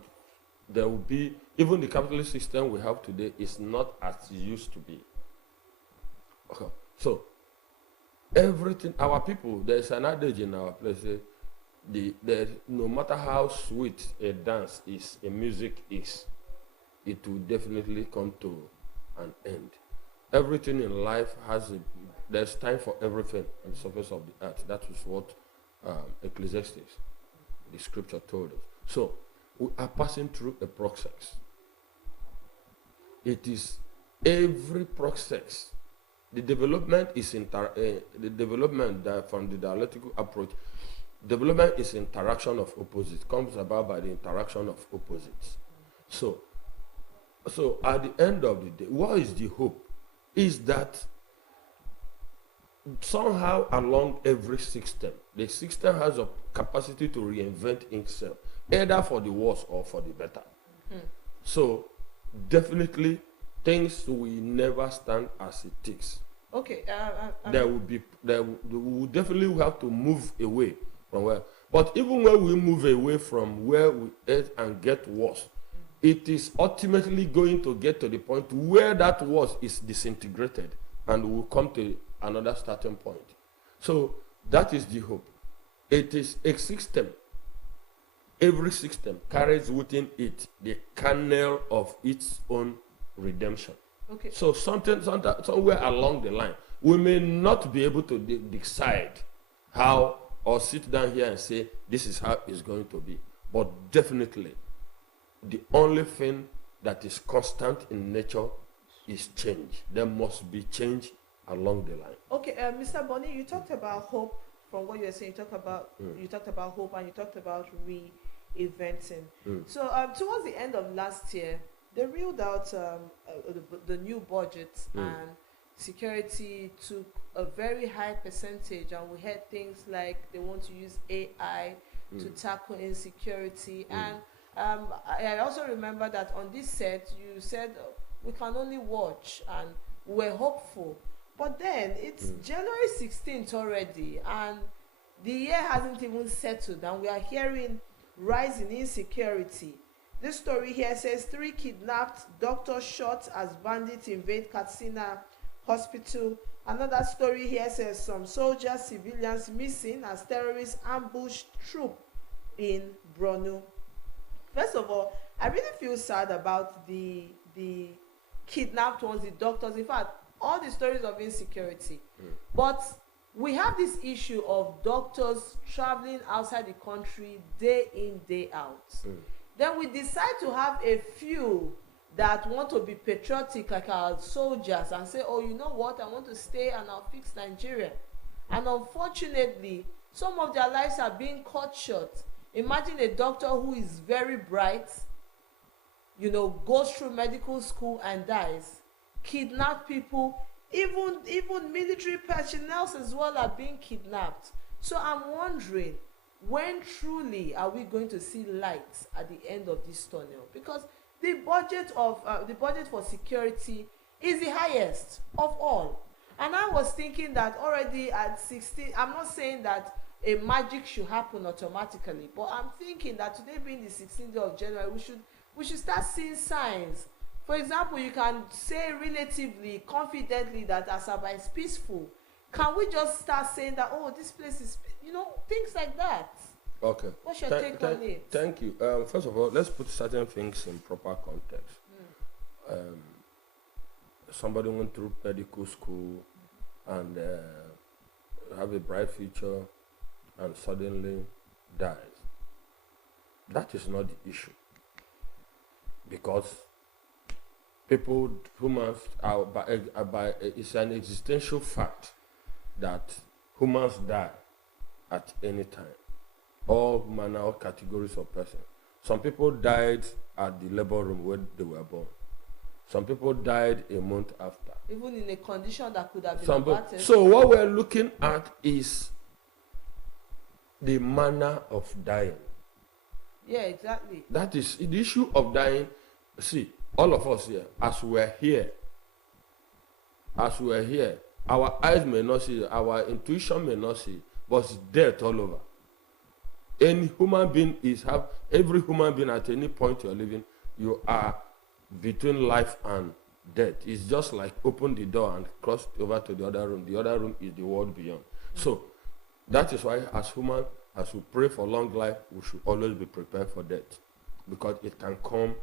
there will be, even the capitalist system we have today is not as it used to be. Okay. So everything, our people, there's an adage in our place, no matter how sweet a dance is, a music is, it will definitely come to an end. Everything in life there's time for everything on the surface of the earth. That is what Ecclesiastes, the scripture, told us. So we are passing through a process. It is every process. The development is the development that from the dialectical approach. Development is interaction of opposites, comes about by the interaction of opposites. So at the end of the day, what is the hope? Is that somehow along every system, the system has a capacity to reinvent itself, either for the worse or for the better. So definitely things will never stand as it is. Okay. There will definitely have to move away from where. But even when we move away from where we ate and get worse, it is ultimately going to get to the point where that worse is disintegrated and will come to another starting point. So that is the hope. It is a system. Every system carries within it the kernel of its own redemption. Okay. So somewhere along the line, we may not be able to decide how or sit down here and say this is how it's going to be. But definitely, the only thing that is constant in nature is change. There must be change along the line. Okay, Mr. Bonny, you talked about hope. From what you were saying, you talked about hope and you talked about reinventing. So towards the end of last year, they reeled out the new budget, and security took a very high percentage, and we heard things like they want to use AI to tackle insecurity. And I also remember that on this set you said we can only watch, and we're hopeful. But then it's January 16th already, and the year hasn't even settled, and we are hearing rise in insecurity. This story here says 3 kidnapped, doctor shot as bandits invade Katsina hospital. Another story here says some soldiers, civilians missing as terrorists ambush troop in Borno. First of all, I really feel sad about the kidnapped ones, the doctors. In fact, all the stories of insecurity. But we have this issue of doctors traveling outside the country day in, day out. Then we decide to have a few that want to be patriotic like our soldiers and say, oh, you know what, I want to stay and I'll fix Nigeria. And unfortunately, some of their lives are being cut short. Imagine a doctor who is very bright, you know, goes through medical school and dies. Kidnap people, even military personnel as well are being kidnapped. So I'm wondering, when truly are we going to see lights at the end of this tunnel? Because the budget for security is the highest of all. And I was thinking that already at 16, I'm not saying that a magic should happen automatically, but I'm thinking that today being the 16th of January, we should start seeing signs. For example, you can say relatively confidently that Asaba is peaceful. Can we just start saying that, oh, this place is, you know, things like that? Okay. What's your take on it? Thank you. First of all, let's put certain things in proper context. Somebody went through medical school and have a bright future and suddenly dies. That is not the issue. Because humans it's an existential fact that humans die at any time. All manner of categories of persons. Some people died at the labor room where they were born. Some people died a month after. Even in a condition that could have been averted. So what we're looking at is the manner of dying. Yeah, exactly. That is the issue of dying. See, all of us here, as we're here, our eyes may not see, our intuition may not see, but it's death all over. Every human being at any point you're living, you are between life and death. It's just like open the door and cross over to the other room. The other room is the world beyond. So that is why as human, as we pray for long life, we should always be prepared for death. Because it can come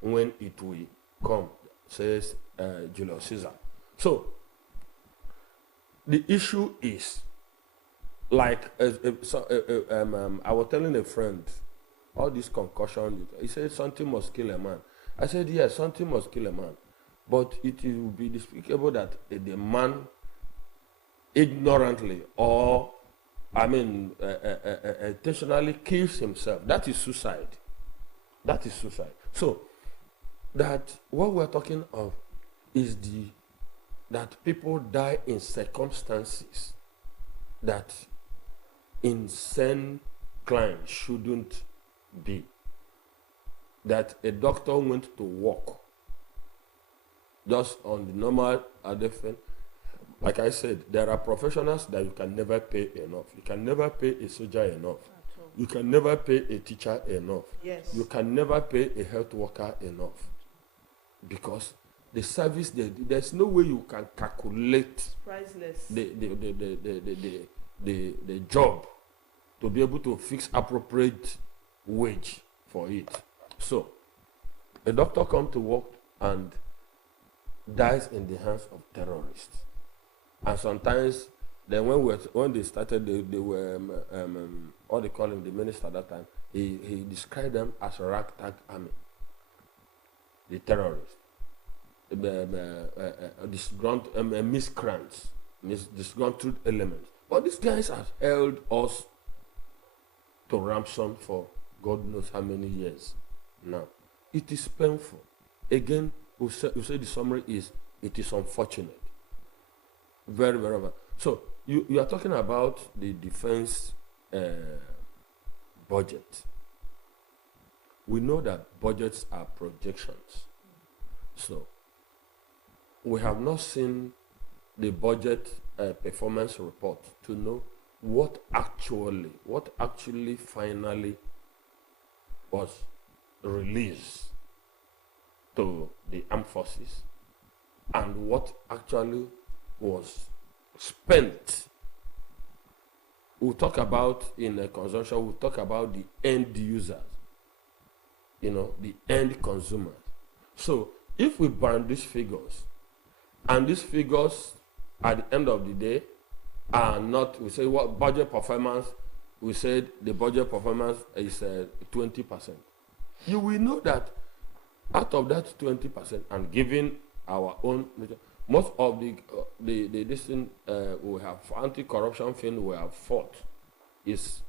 when it will come, says Julius Caesar. So the issue is, like, I was telling a friend, all this concussion, he said something must kill a man. I said, yes, something must kill a man. But it will be despicable that the man ignorantly or, intentionally kills himself. That is suicide. That is suicide. So, that what we're talking of is that people die in circumstances that insane crime shouldn't be. That a doctor went to work just on the normal adefin. Like I said, there are professionals that you can never pay enough. You can never pay a soldier enough. You can never pay a teacher enough. Yes. You can never pay a health worker enough. Because the service, there's no way you can calculate Priceless. the job to be able to fix appropriate wage for it. So, a doctor comes to work and dies in the hands of terrorists. And sometimes, then when they started, they were, what they call him, the minister at that time, he described them as a ragtag army. The terrorists. Miscreants, disgruntled elements. But these guys have held us to ransom for God knows how many years now. It is painful. Again, we say the summary is, it is unfortunate. Very, very bad. So, you are talking about the defense budget. We know that budgets are projections. So, we have not seen the budget performance report to know what actually finally was released to the armed forces and what actually was spent. We'll talk about in a consumption, we'll talk about the end users, the end consumers. So if we burn these figures, and these figures at the end of the day are not, we say what budget performance, we said the budget performance is 20%. You will know that out of that 20%, and given our own, most of this thing we have anti-corruption thing we have fought is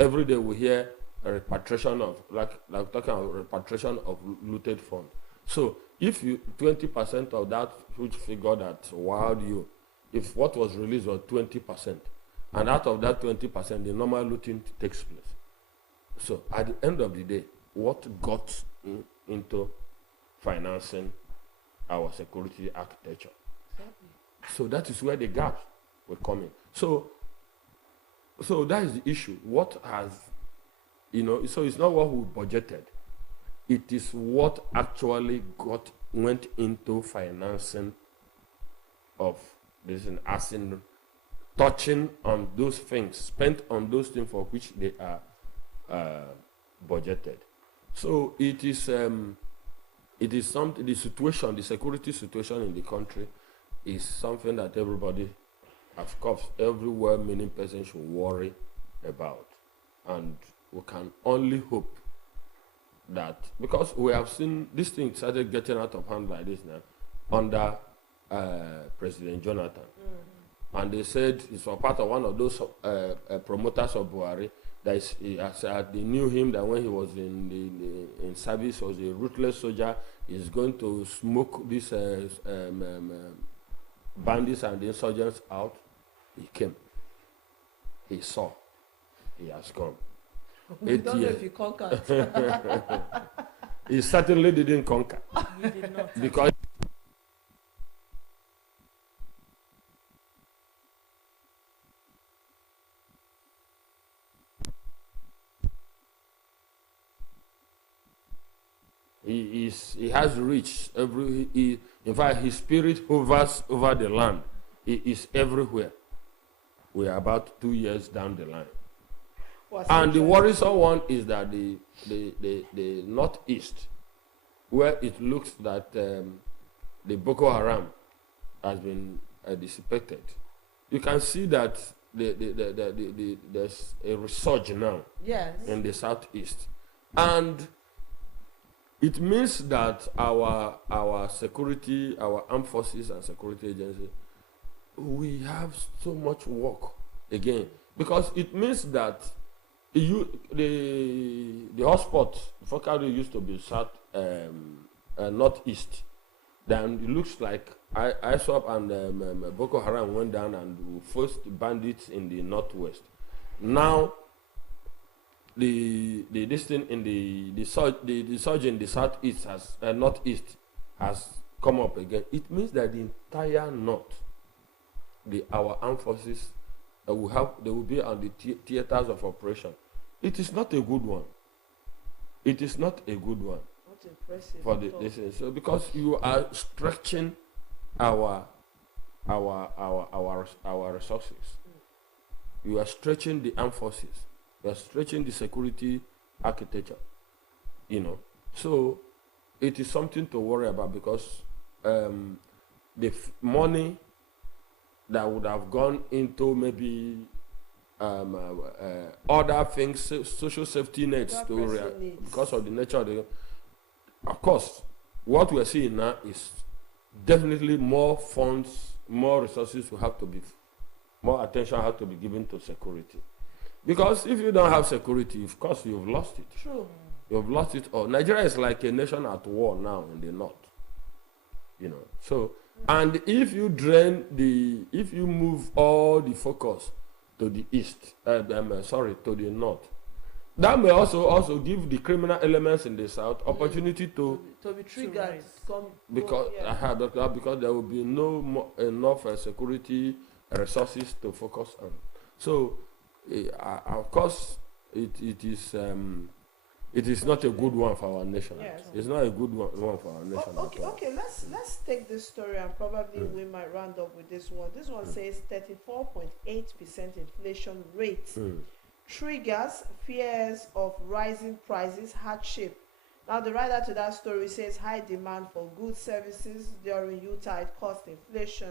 every day we hear a repatriation of like talking about repatriation of looted funds. So if you 20% of that huge figure that wowed you, if what was released was 20%, and out of that 20%, the normal looting takes place. So at the end of the day, what got into financing our security architecture? Exactly. So that is where the gaps were coming. So that is the issue. What has, so it's not what we budgeted. It is what actually went into financing of this, as in touching on those things, spent on those things for which they are budgeted. So it is something. The security situation in the country is something that everybody, of course, every well-meaning person should worry about, and we can only hope that, because we have seen this thing started getting out of hand like this now under President Jonathan. Mm-hmm. And they said it's a part of one of those promoters of Buhari that they knew him, that when he was in service was a ruthless soldier. He's going to smoke these bandits and the insurgents out. He came. He saw. He has gone. We don't know if he conquered. He certainly didn't conquer. He did not. Because he has reached in fact, his spirit hovers over the land. He is everywhere. We are about 2 years down the line. And the worrisome one is that the northeast, where it looks that the Boko Haram has been dissipated, you can see that there's a resurge now. Yes. In the southeast. And it means that our security, our armed forces and security agencies, we have so much work again, because it means that the hotspot Fokado used to be south northeast. Then it looks like ISWAP and Boko Haram went down and forced the bandits in the northwest. Now the this thing in the surge in the southeast has northeast has come up again. It means that the entire north, our armed forces they will be on the theaters of operation. It is not a good one. It is not a good one Not impressive. for at all. this. So because you are stretching our resources, you are stretching the armed forces, you are stretching the security architecture. So it is something to worry about, because the money that would have gone into maybe other things, social safety nets, Other to pressing needs. because of the nature of the. Of course, what we are seeing now is definitely more funds, more resources will have to be, more attention have to be given to security. Because if you don't have security, of course you've lost it. True. You've lost it all. Nigeria is like a nation at war now in the north. So, and if you move all the focus to the east, to the north, that may also give the criminal elements in the south opportunity to, To be triggered. rise. because yeah. because there will be enough security resources to focus on. So, of course, it is not a good one for our nation. Yes. It's not a good one for our nation. Okay, at all. okay. Let's take this story and probably we might round up with this one. This one says 34.8% inflation rate triggers fears of rising prices, hardship. Now the writer to that story says high demand for goods services during Utah cost inflation,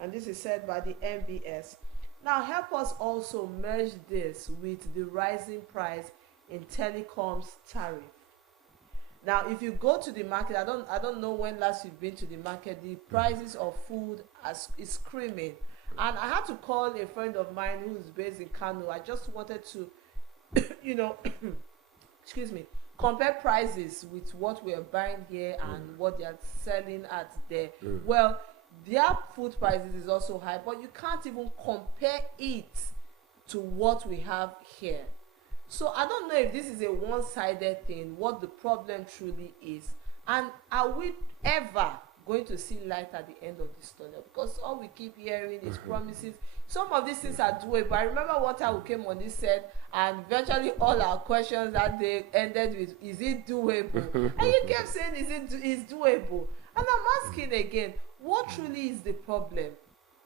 and this is said by the MBS. Now help us also merge this with the rising price in telecoms tariff. Now, if you go to the market, I don't know when last you've been to the market. The prices of food is screaming, and I had to call a friend of mine who is based in Kano. I just wanted to, excuse me, compare prices with what we are buying here and what they are selling at there. Well, their food prices is also high, but you can't even compare it to what we have here. So I don't know if this is a one-sided thing, what the problem truly is, and are we ever going to see light at the end of this tunnel? Because all we keep hearing is promises. Some of these things are doable. I remember one time we came on this set, and virtually all our questions that day ended with, is it doable? And you kept saying, is doable? And I'm asking again, what truly is the problem?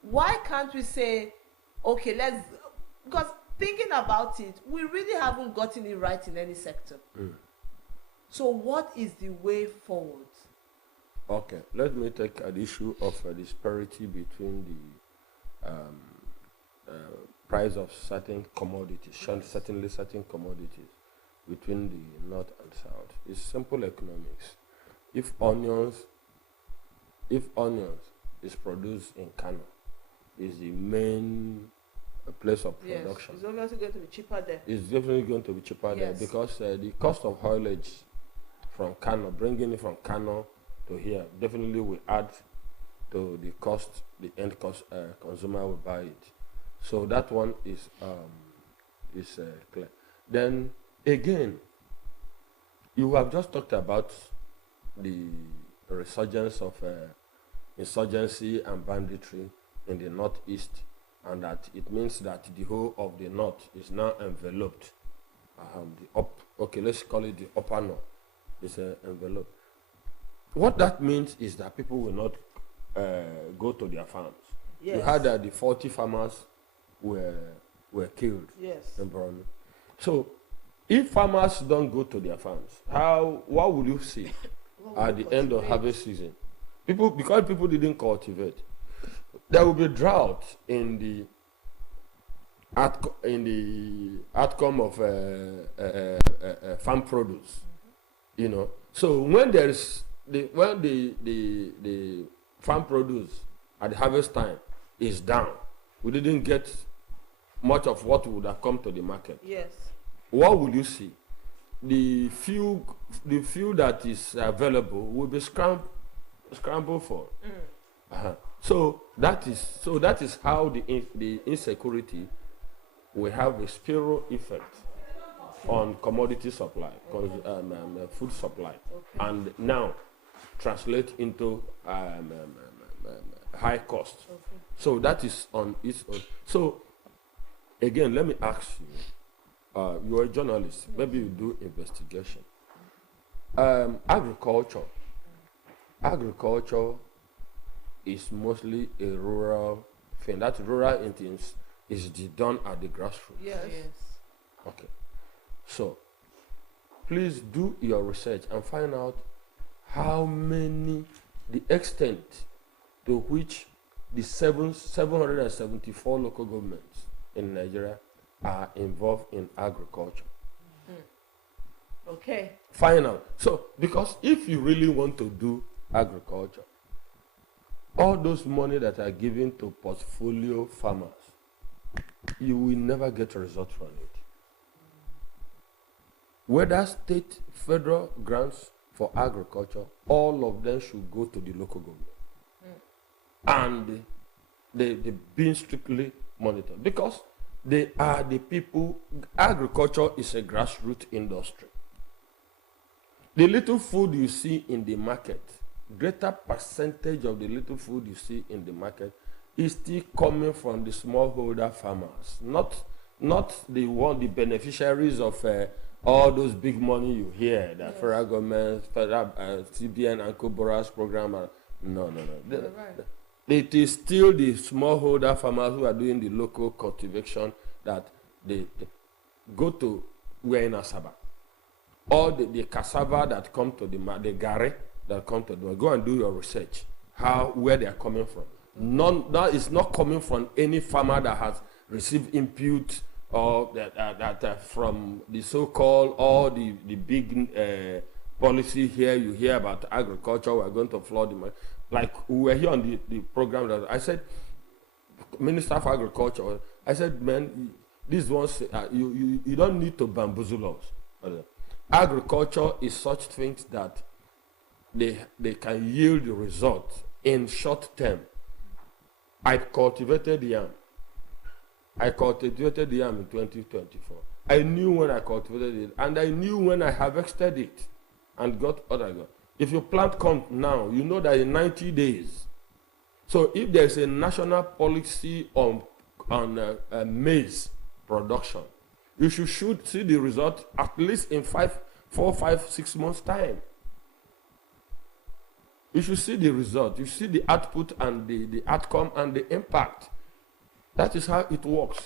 Why can't we say, okay, because thinking about it, we really haven't gotten it right in any sector. So what is the way forward? Okay, let me take the issue of disparity between the price of certain commodities, certainly certain commodities between the north and south. It's simple economics. If onions is produced in Kano, is the main place of production. It's obviously going to be cheaper there. It's definitely going to be cheaper there, Yes. because the cost of haulage from Kano, bringing it from Kano to here, definitely will add to the cost, the end cost consumer will buy it. So that one is clear. Then again, you have just talked about the resurgence of insurgency and banditry in the northeast, and that it means that the whole of the north is now enveloped. Let's call it the upper north. It's enveloped. What that means is that people will not go to their farms. Yes. You heard that the 40 farmers were killed Yes. in Borno. So, if farmers don't go to their farms, what will you see at the end of harvest season? Because people didn't cultivate, there will be drought in the outcome of farm produce. So when there is the farm produce at the harvest time is down, we didn't get much of what would have come to the market. Yes. What will you see? The few that is available will be scrambled for. So that is how the insecurity will have a spiral effect on commodity supply, food supply, and now translate into high cost. So that is on its own. So again, let me ask you. You are a journalist. Maybe you do investigation. Agriculture is mostly a rural thing. That rural instance is done at the grassroots. Yes. Okay. So, please do your research and find out the extent to which the 774 local governments in Nigeria are involved in agriculture. Okay. Find out. So, because if you really want to do agriculture, all those money that are given to portfolio farmers, you will never get a result from it. Whether state, federal grants for agriculture, all of them should go to the local government. And they being strictly monitored. Because they are the people. Agriculture is a grassroots industry. The little food you see in the market, greater percentage of the little food you see in the market is still coming from the smallholder farmers, not the beneficiaries of all those big money you hear, the federal government, CBN and COBORAS program. No. It is still the smallholder farmers who are doing the local cultivation that they go to. We're in Asaba. All the cassava that come to the gari that come to the, go and do your research. Where they are coming from. That is not coming from any farmer that has received input or that from the so-called all the big policy here. You hear about agriculture. We are going to flood the market. Like we were here on the program that I said, Minister of Agriculture, I said, man, these ones you don't need to bamboozle us. Agriculture is such things that they can yield the result in short term. I cultivated yam in 2024. I knew when I cultivated it, and I knew when I harvested it and got other. If you plant corn now, you know that in 90 days. So if there's a national policy on maize production, you should see the result at least in 4, 5, 6 months' time. You should see the result. You see the output and the outcome and the impact. That is how it works.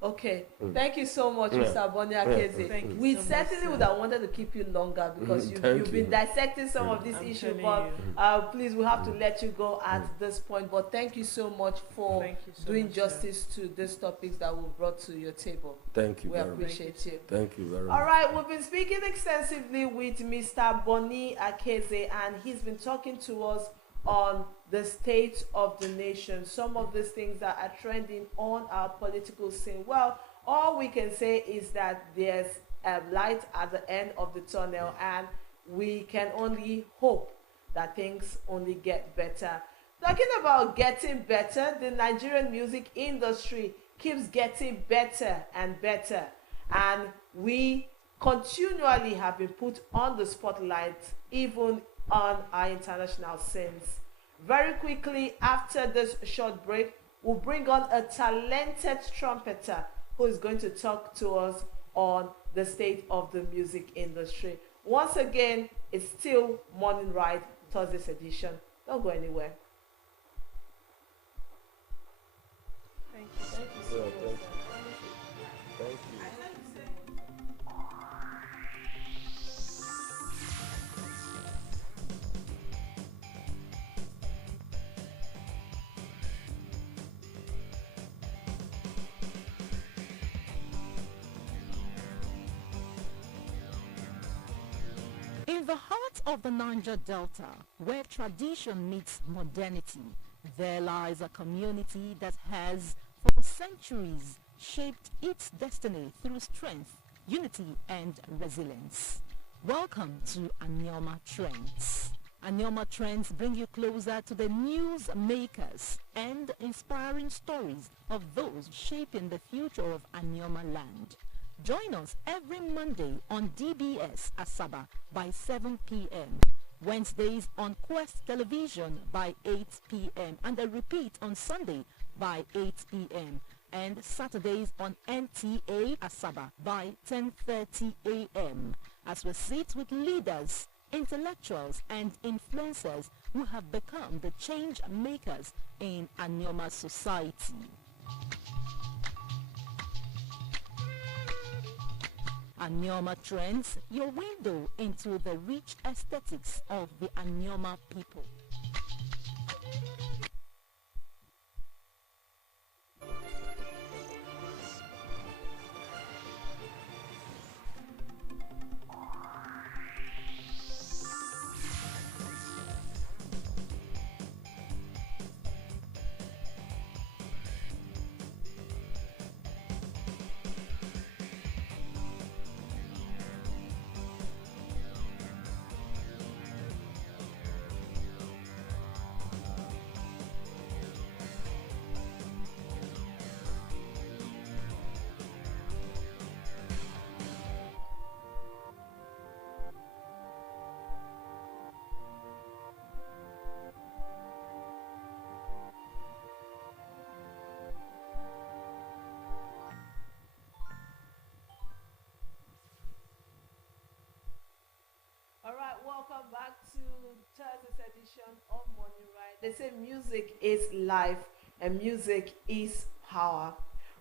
Okay. Thank you so much, Mr. Boni Akeze. Thank you We so certainly much, would have wanted to keep you longer because you've Thank been you. dissecting some of these I'm issues, telling but please, we have to let you go at this point. But thank you so much for Thank you so doing much, justice to these topics that we brought to your table. Thank you We very much. appreciate you. Thank you very much. All right, we've been speaking extensively with Mr. Boni Akeze, and he's been talking to us on the state of the nation, some of these things that are trending on our political scene. Well, all we can say is that there's a light at the end of the tunnel, and we can only hope that things only get better. Talking about getting better, the Nigerian music industry keeps getting better and better, and we continually have been put on the spotlight, even on our international scenes. Very quickly, after this short break, we'll bring on a talented trumpeter who is going to talk to us on the state of the music industry. Once again, it's still Morning Ride, Thursday's edition. Don't go anywhere. Thank you. Thank you so Yeah, much. thank you. In the heart of the Niger Delta, where tradition meets modernity, there lies a community that has, for centuries, shaped its destiny through strength, unity, and resilience. Welcome to Anioma Trends. Anioma Trends bring you closer to the news makers and inspiring stories of those shaping the future of Anioma land. Join us every Monday on DBS Asaba by 7 p.m. Wednesdays on Quest Television by 8 p.m. and a repeat on Sunday by 8 p.m. and Saturdays on NTA Asaba by 10:30 a.m. as we sit with leaders, intellectuals and influencers who have become the change makers in Anioma society. Anioma Trends, your window into the rich aesthetics of the Anioma people. All right, welcome back to Thursday's edition of Morning Ride. They say music is life and music is power.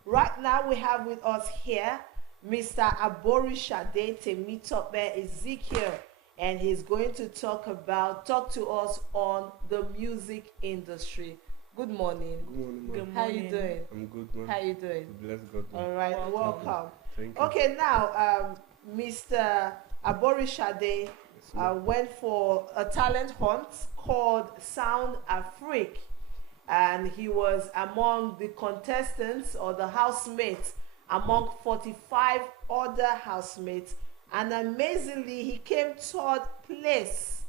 Right now we have with us here Mr. Aborishade Temitope Ezekiel, and he's going to talk to us on the music industry. Good morning. Good morning, Good man. How you morning. doing? I'm good, man. How you doing? Bless God, man. All right, Welcome. welcome. Thank you. Okay, now, Mr. Aborishade Yes, ma'am. went for a talent hunt called Sound Afrique, and he was among the contestants or the housemates among 45 other housemates, and amazingly he came third place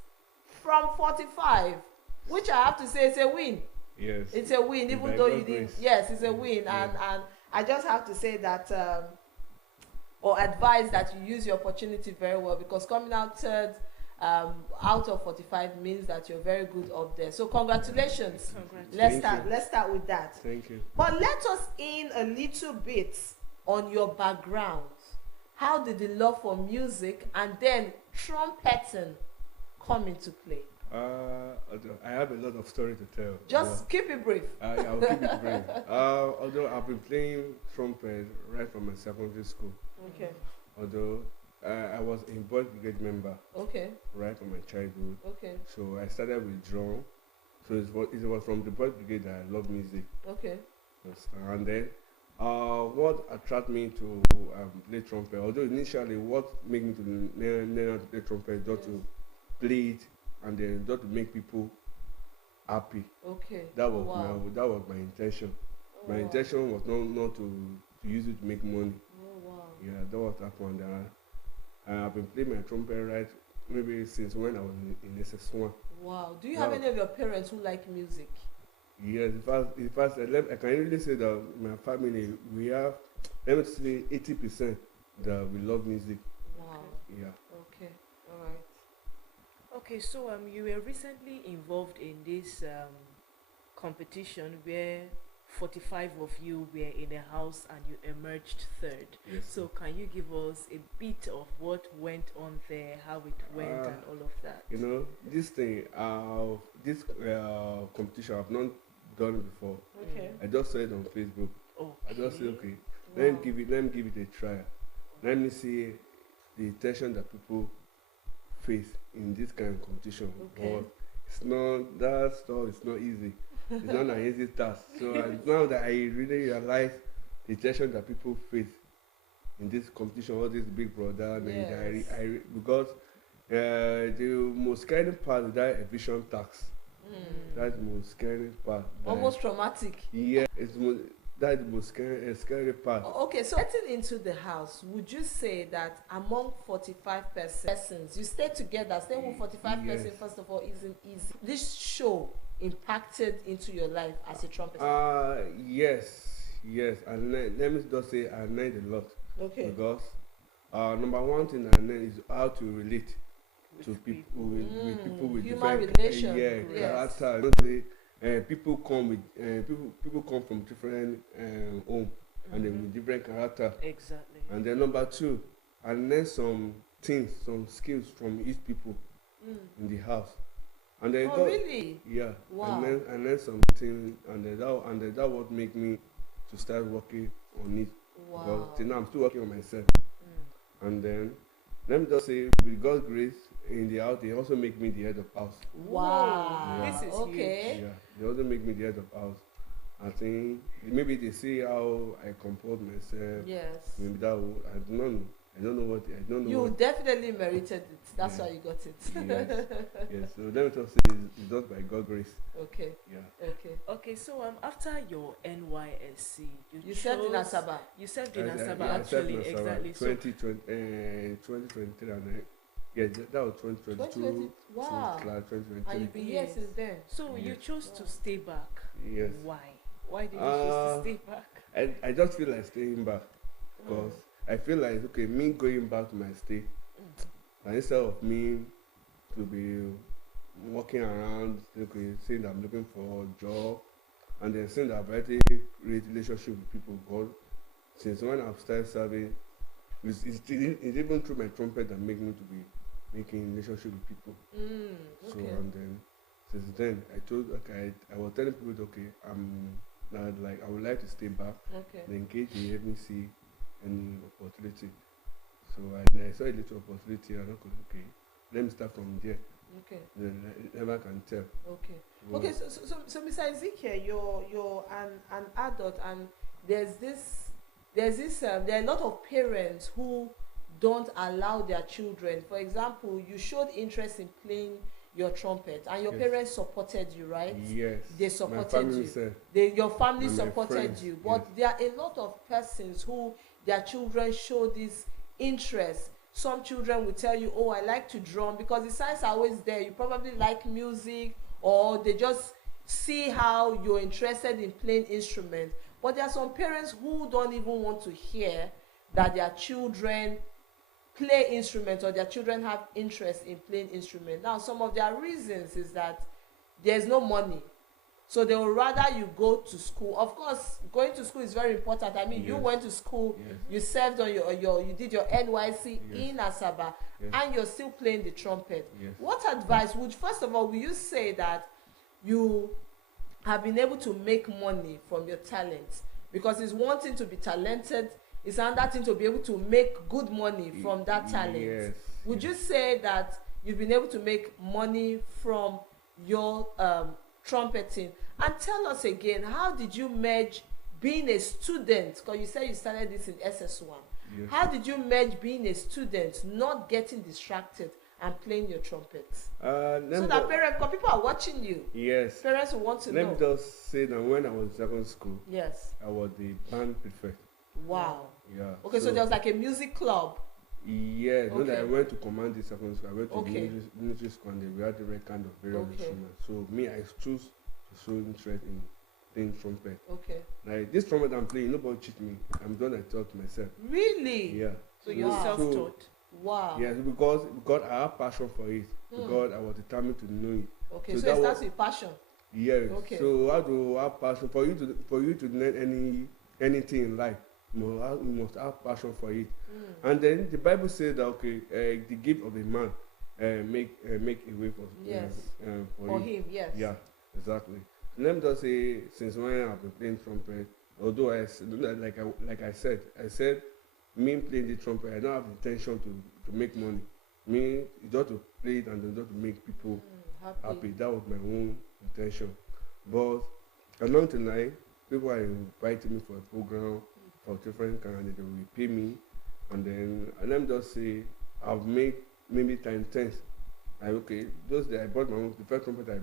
from 45, which I have to say is a win. Yes. It's a win, even By though you God's didn't. grace. Yes, it's a win, Yeah. and I just have to say that, or advise that you use your opportunity very well, because coming out third out of 45 means that you're very good up there. So congratulations. Congratulations. Thank you. Let's start with that. Thank you. But let us in a little bit on your background. How did the love for music and then trumpeting come into play? I have a lot of story to tell. Just keep it brief. I'll keep it brief. Although I've been playing trumpet right from my secondary school. Okay. Although I was a boys brigade member Okay. right from my childhood. Okay. So I started with drum. So it was from the boys brigade that I love music. Okay. And then what attracted me to play trumpet, although initially what made me to learn how to play trumpet, just to play it and then just to make people happy. Okay. That was Wow. that was my intention. Oh, My wow. intention was not to use it to make money. Oh, wow. Yeah, that was that one. I've been playing my trumpet right maybe since when I was in SS1. Wow. Do you have Wow. any of your parents who like music? Yes, in fact, I can really say that my family, we have, let me say 80% that we love music. Wow. Yeah. Okay. All right. Okay, so you were recently involved in this competition where 45 of you were in a house and you emerged third. Yes. So can you give us a bit of what went on there, how it went and all of that? You know, this thing, this competition, I've not done it before. Okay. I just saw it on Facebook. Oh, I just said, okay, Wow. let me give it a try. Let me see the tension that people face in this kind of competition. Okay. But it's not that stuff. It's not easy. It's not an easy task. So now that I really realize the tension that people face in this competition, all this Big Brother, Yes. because The most scary part is that eviction tax. That's the most scary part. Almost traumatic. Yeah, that's the most scary part. Okay, so getting into the house, would you say that among 45 persons, you stay together, staying with 45 Yes. persons, first of all, isn't easy. This show impacted into your life as a trumpet. Yes, and let me just say I learned a lot Okay. because number one thing I learned is how to relate to people with people with Human different relation, yes. yes. character. People come with people come from different home and then with different character. Exactly. And then number two, I learned some things, some skills from each people in the house. And then Oh, really? yeah, Wow. I learned something, and then that what make me to start working on it. Wow. Because till now I'm still working on myself. And then let me just say, with God's grace in the house, they also make me the head of house. Wow. Yeah. This is okay. Yeah, they also make me the head of house. I think maybe they see how I compose myself. Yes. Maybe that I don't know. I don't know what I don't know. You what, definitely merited it. That's Yeah. why you got it. yes. So let me just say it's just by God's grace. Okay. Yeah. Okay. Okay, so after your NYSC, You served in Asaba. You served in I Asaba, served actually, in Asaba exactly. So 2023 and that was 2022. 2020. Wow. To class And 2023. you've been here Yes. since then. So you Yes. chose to stay back. Yes. Why? Why did you choose to stay back? I just feel like staying back because I feel like okay, me going back to my state, and instead of me to be walking around okay, saying that I'm looking for a job, and then saying that I've already create relationship with people. Because since when I've started serving, it's even through my trumpet that make me to be making relationship with people. So Okay. and then since then I was telling people that, okay, like I would like to stay back. Okay. In case they help me see any opportunity. So I saw a little opportunity and I thought, okay, let me start from there. Okay. Then never can tell. Okay. Well, Okay. So Mr. Ezekiel, you're an adult, and there are a lot of parents who don't allow their children. For example, you showed interest in playing your trumpet, and your Yes. parents supported you, right? Yes. They supported my family you. said, Your family And my supported friends, you, but there are a lot of persons who their children show this interest. Some children will tell you, oh, I like to drum, because the signs are always there. You probably like music, or they just see how you're interested in playing instruments. But there are some parents who don't even want to hear that their children play instruments, or their children have interest in playing instruments. Now, some of their reasons is that there's no money, so they would rather you go to school. Of course, going to school is very important. I mean, you Yes. went to school, Yes. you served on you did your NYC Yes. in Asaba, Yes. and you're still playing the trumpet. Yes. What advice would, first of all, will you say that you have been able to make money from your talent? Because it's one thing to be talented, it's another thing to be able to make good money from that talent. Yes. Would you say that you've been able to make money from your trumpeting? And tell us again, how did you merge being a student, because you said you started this in SS1. Yes. How did you merge being a student, not getting distracted, and playing your trumpets? Let So me that ju- parents, because people are watching you, Yes. parents will want to Let know. me just say that when I was in secondary school, Yes. I was the band prefect. Wow. Yeah. Okay, so there was like a music club. Yeah, when I Okay. went to command the secondary school, I went to Okay. the military school and we had different kind of various Okay. instruments. So me, I choose to show interest in playing trumpet. Okay. Like this trumpet I'm playing, nobody cheat me. I'm done. I taught myself. Really? Yeah. So you're Wow. self-taught. Wow. Yes, because I have passion for it. Because I was determined to know it. Okay, So so, that it starts was- with passion. Yes. Okay. So how to have passion for you to learn anything in life? You must have passion for it. And then the Bible says that okay, the gift of a man make a way for Yes. for For him, yes. Yeah, exactly. Let me just say, since when I've been playing trumpet, although like I said, me playing the trumpet, I don't have intention to make money. Me, it's just to play it and then just to make people happy. That was my own intention. But along the line, people are inviting me for a program for different kind, and they will pay me. And then let me just say, I've made maybe times 10. Like, okay, those days I bought my own, the first trumpet I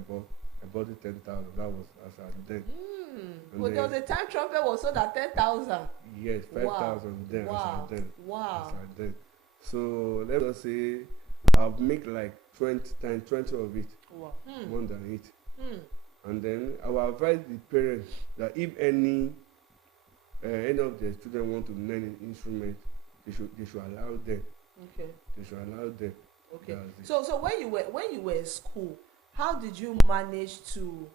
bought it 10,000. That was as at then. And Well, there was a time trumpet was sold at 10,000. Yes, 5,000 then, Wow. as at then. Wow. As at then. So let us say I've make like 20 times 20 of it, Wow. more than it. Hmm. And then I will advise the parents that if any of the children want to learn an instrument, they should allow them. Okay. They should allow them. Okay. That's it. So when you were in school, how did you manage to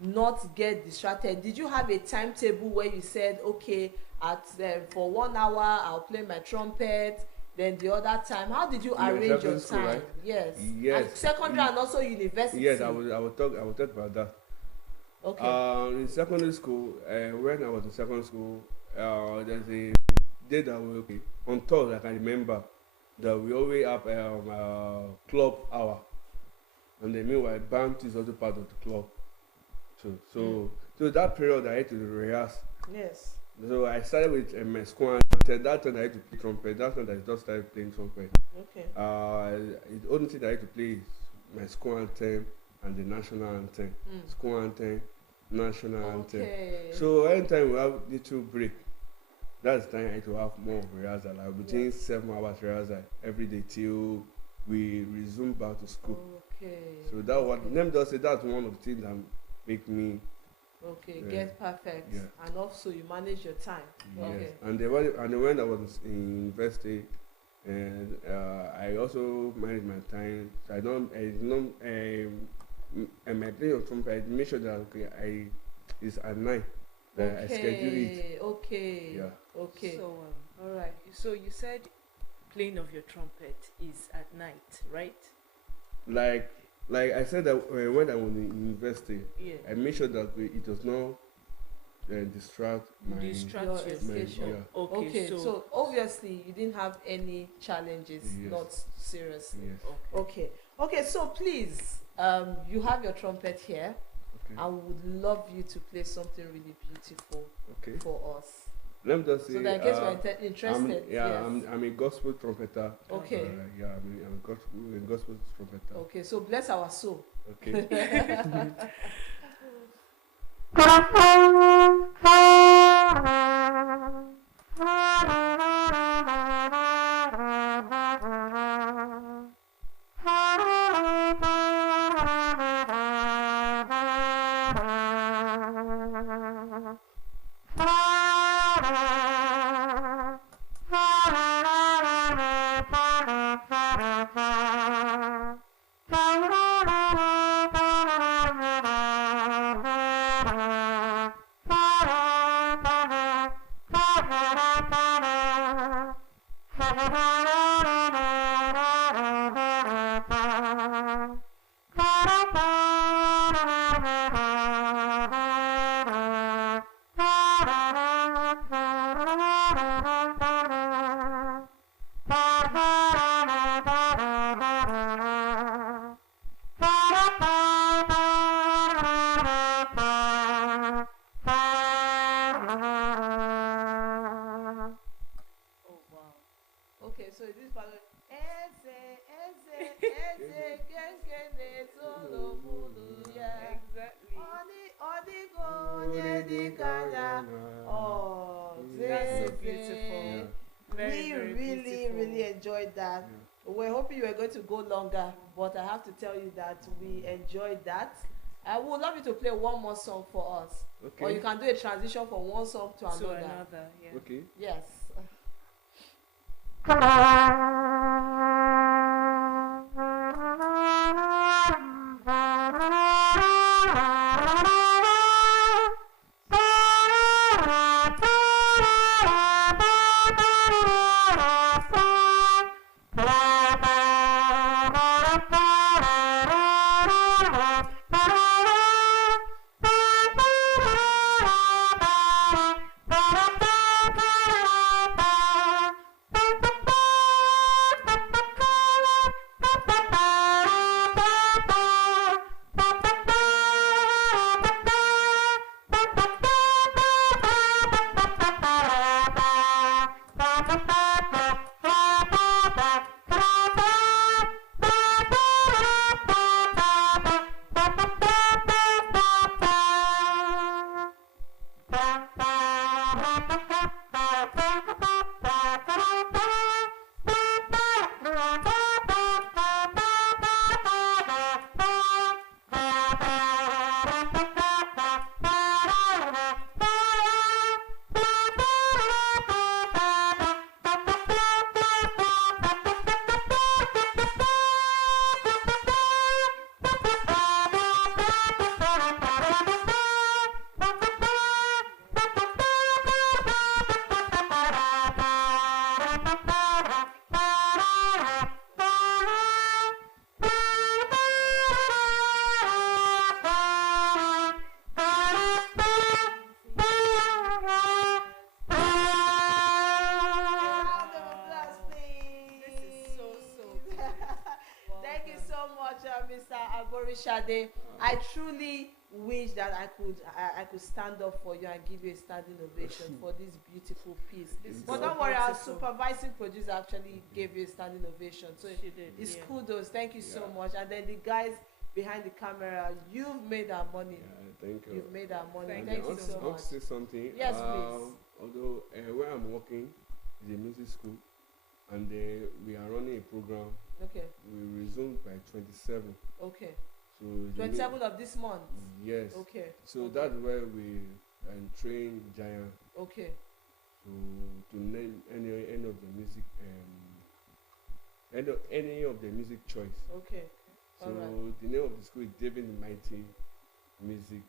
not get distracted? Did you have a timetable where you said, okay, at for 1 hour I'll play my trumpet, then the other time? How did you In arrange your secondary school, time? right? Yes. Yes. And secondary and also university. Yes, I will talk about that. Okay. In secondary school, when I was in secondary school, there's a day that we on Thursday, I can remember that we always have club hour, and then meanwhile band is also part of the club. So that period I had to rehearse. Yes. So I started with my school. That time I had to play trumpet. That time I just started playing trumpet. Okay. The only thing I had to play is my school anthem and the national anthem. School anthem, national anthem. Okay. So anytime we have little break, that's the time I had to have more of rehearsal. Like between 7 hours rehearsal every day till we resume back to school. Okay. So that one, let me just say that's one of the things that make me Get perfect. Yeah. And also you manage your time. yes. Okay. And when I was in university, and I also manage my time. So I don't and my play on trumpet. I make sure that it's at night that I schedule it. Okay. Yeah. Okay. So, all right. so you said playing of your trumpet is at night, right? Like I said that when I was in university, Yeah. I made sure that it does not distract my Distract Your you. education. yeah. Okay, So obviously you didn't have any challenges, Yes. not seriously. Yes. Okay. Okay. So please, you have your trumpet here. Okay. I would love you to play something really beautiful Okay. for us. Let me just say. So that in case we're interested. I'm a gospel trumpeter. Okay. I'm a gospel trumpeter. Okay. So bless our soul. Okay. Oh wow. Okay, so this part of eze kekele solomon ya Exactly. ọdịgo onye dịka ya That's so beautiful. Very, We very really beautiful. enjoyed that. We're hoping you were going to go longer, but I have to tell you that we enjoyed that. I would love you to play one more song for us, or you Okay. can do a transition from one song to So another. another, yeah. Okay. Yes. Aborishade, I truly wish that I could stand up for you and give you a standing ovation for this beautiful piece. But don't worry, our supervising producer actually gave you a standing ovation. So She did, it's yeah. kudos. Thank you so Yeah. much. And then the guys behind the camera, you've made our money. Yeah, thank you. You've made our money. And Thank I you want so I want much. to say something. Yes, please. Although where I'm working is a music school, and we are running a program. Okay, We resume by 27. okay. So the 27th of this month. Yes. Okay. So okay. that's where we train Giant Okay. to name any of the music any of the music choice. Okay. So Alright. the name of the school is David the Mighty Music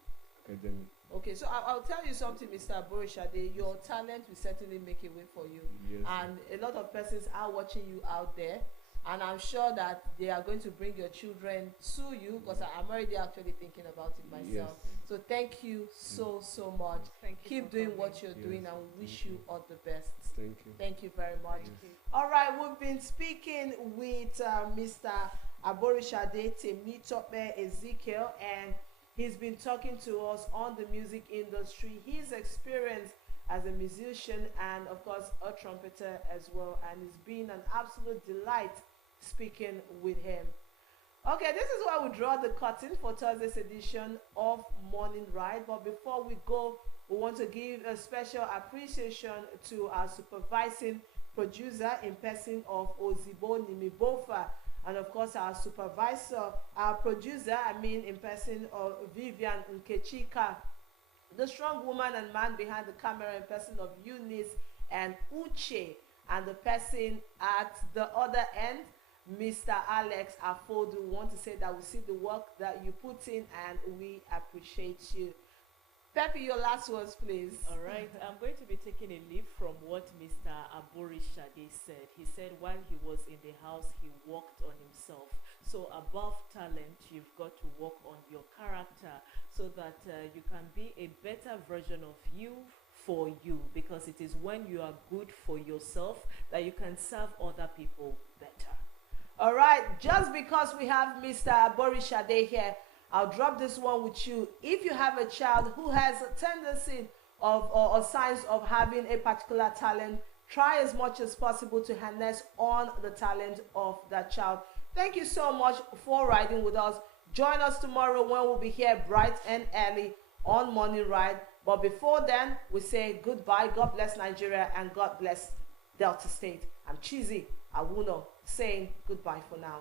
Academy. Okay, so I'll tell you something, Mr. Aborishade. Your talent will certainly make a way for you. Yes. And a lot of persons are watching you out there. And I'm sure that they are going to bring your children to you, because I'm already actually thinking about it myself. Yes. So thank you so much. Thank you Keep for doing coming. what you're doing, Yes. and we wish Thank you all the best. Thank you. Thank you very much. Yes. All right, we've been speaking with Mr. Aborishade Temitope Ezekiel, and he's been talking to us on the music industry, his experience as a musician and, of course, a trumpeter as well. And it's been an absolute delight speaking with him. Okay, this is where we draw the curtain for Thursday's edition of Morning Ride. But before we go, we want to give a special appreciation to our supervising producer in person of Ozibo Nimibofa, and of course our supervisor, our producer, in person of Vivian Nkechika, the strong woman and man behind the camera in person of Eunice and Uche, and the person at the other end, Mr. Alex Afodu. We want to say that we see the work that you put in and we appreciate you. Pepe, your last words, please. All right, I'm going to be taking a leaf from what Mr. Aborishade said. He said while he was in the house, he worked on himself. So above talent, you've got to work on your character so that you can be a better version of you for you, because it is when you are good for yourself that you can serve other people better. All right, just because we have Mr. Aborishade here, I'll drop this one with you. If you have a child who has a tendency of or signs of having a particular talent, try as much as possible to harness on the talent of that child. Thank you so much for riding with us. Join us tomorrow when we'll be here bright and early on Morning Ride. But before then, we say goodbye. God bless Nigeria and God bless Delta State. I'm Chizzy Awuno saying goodbye for now.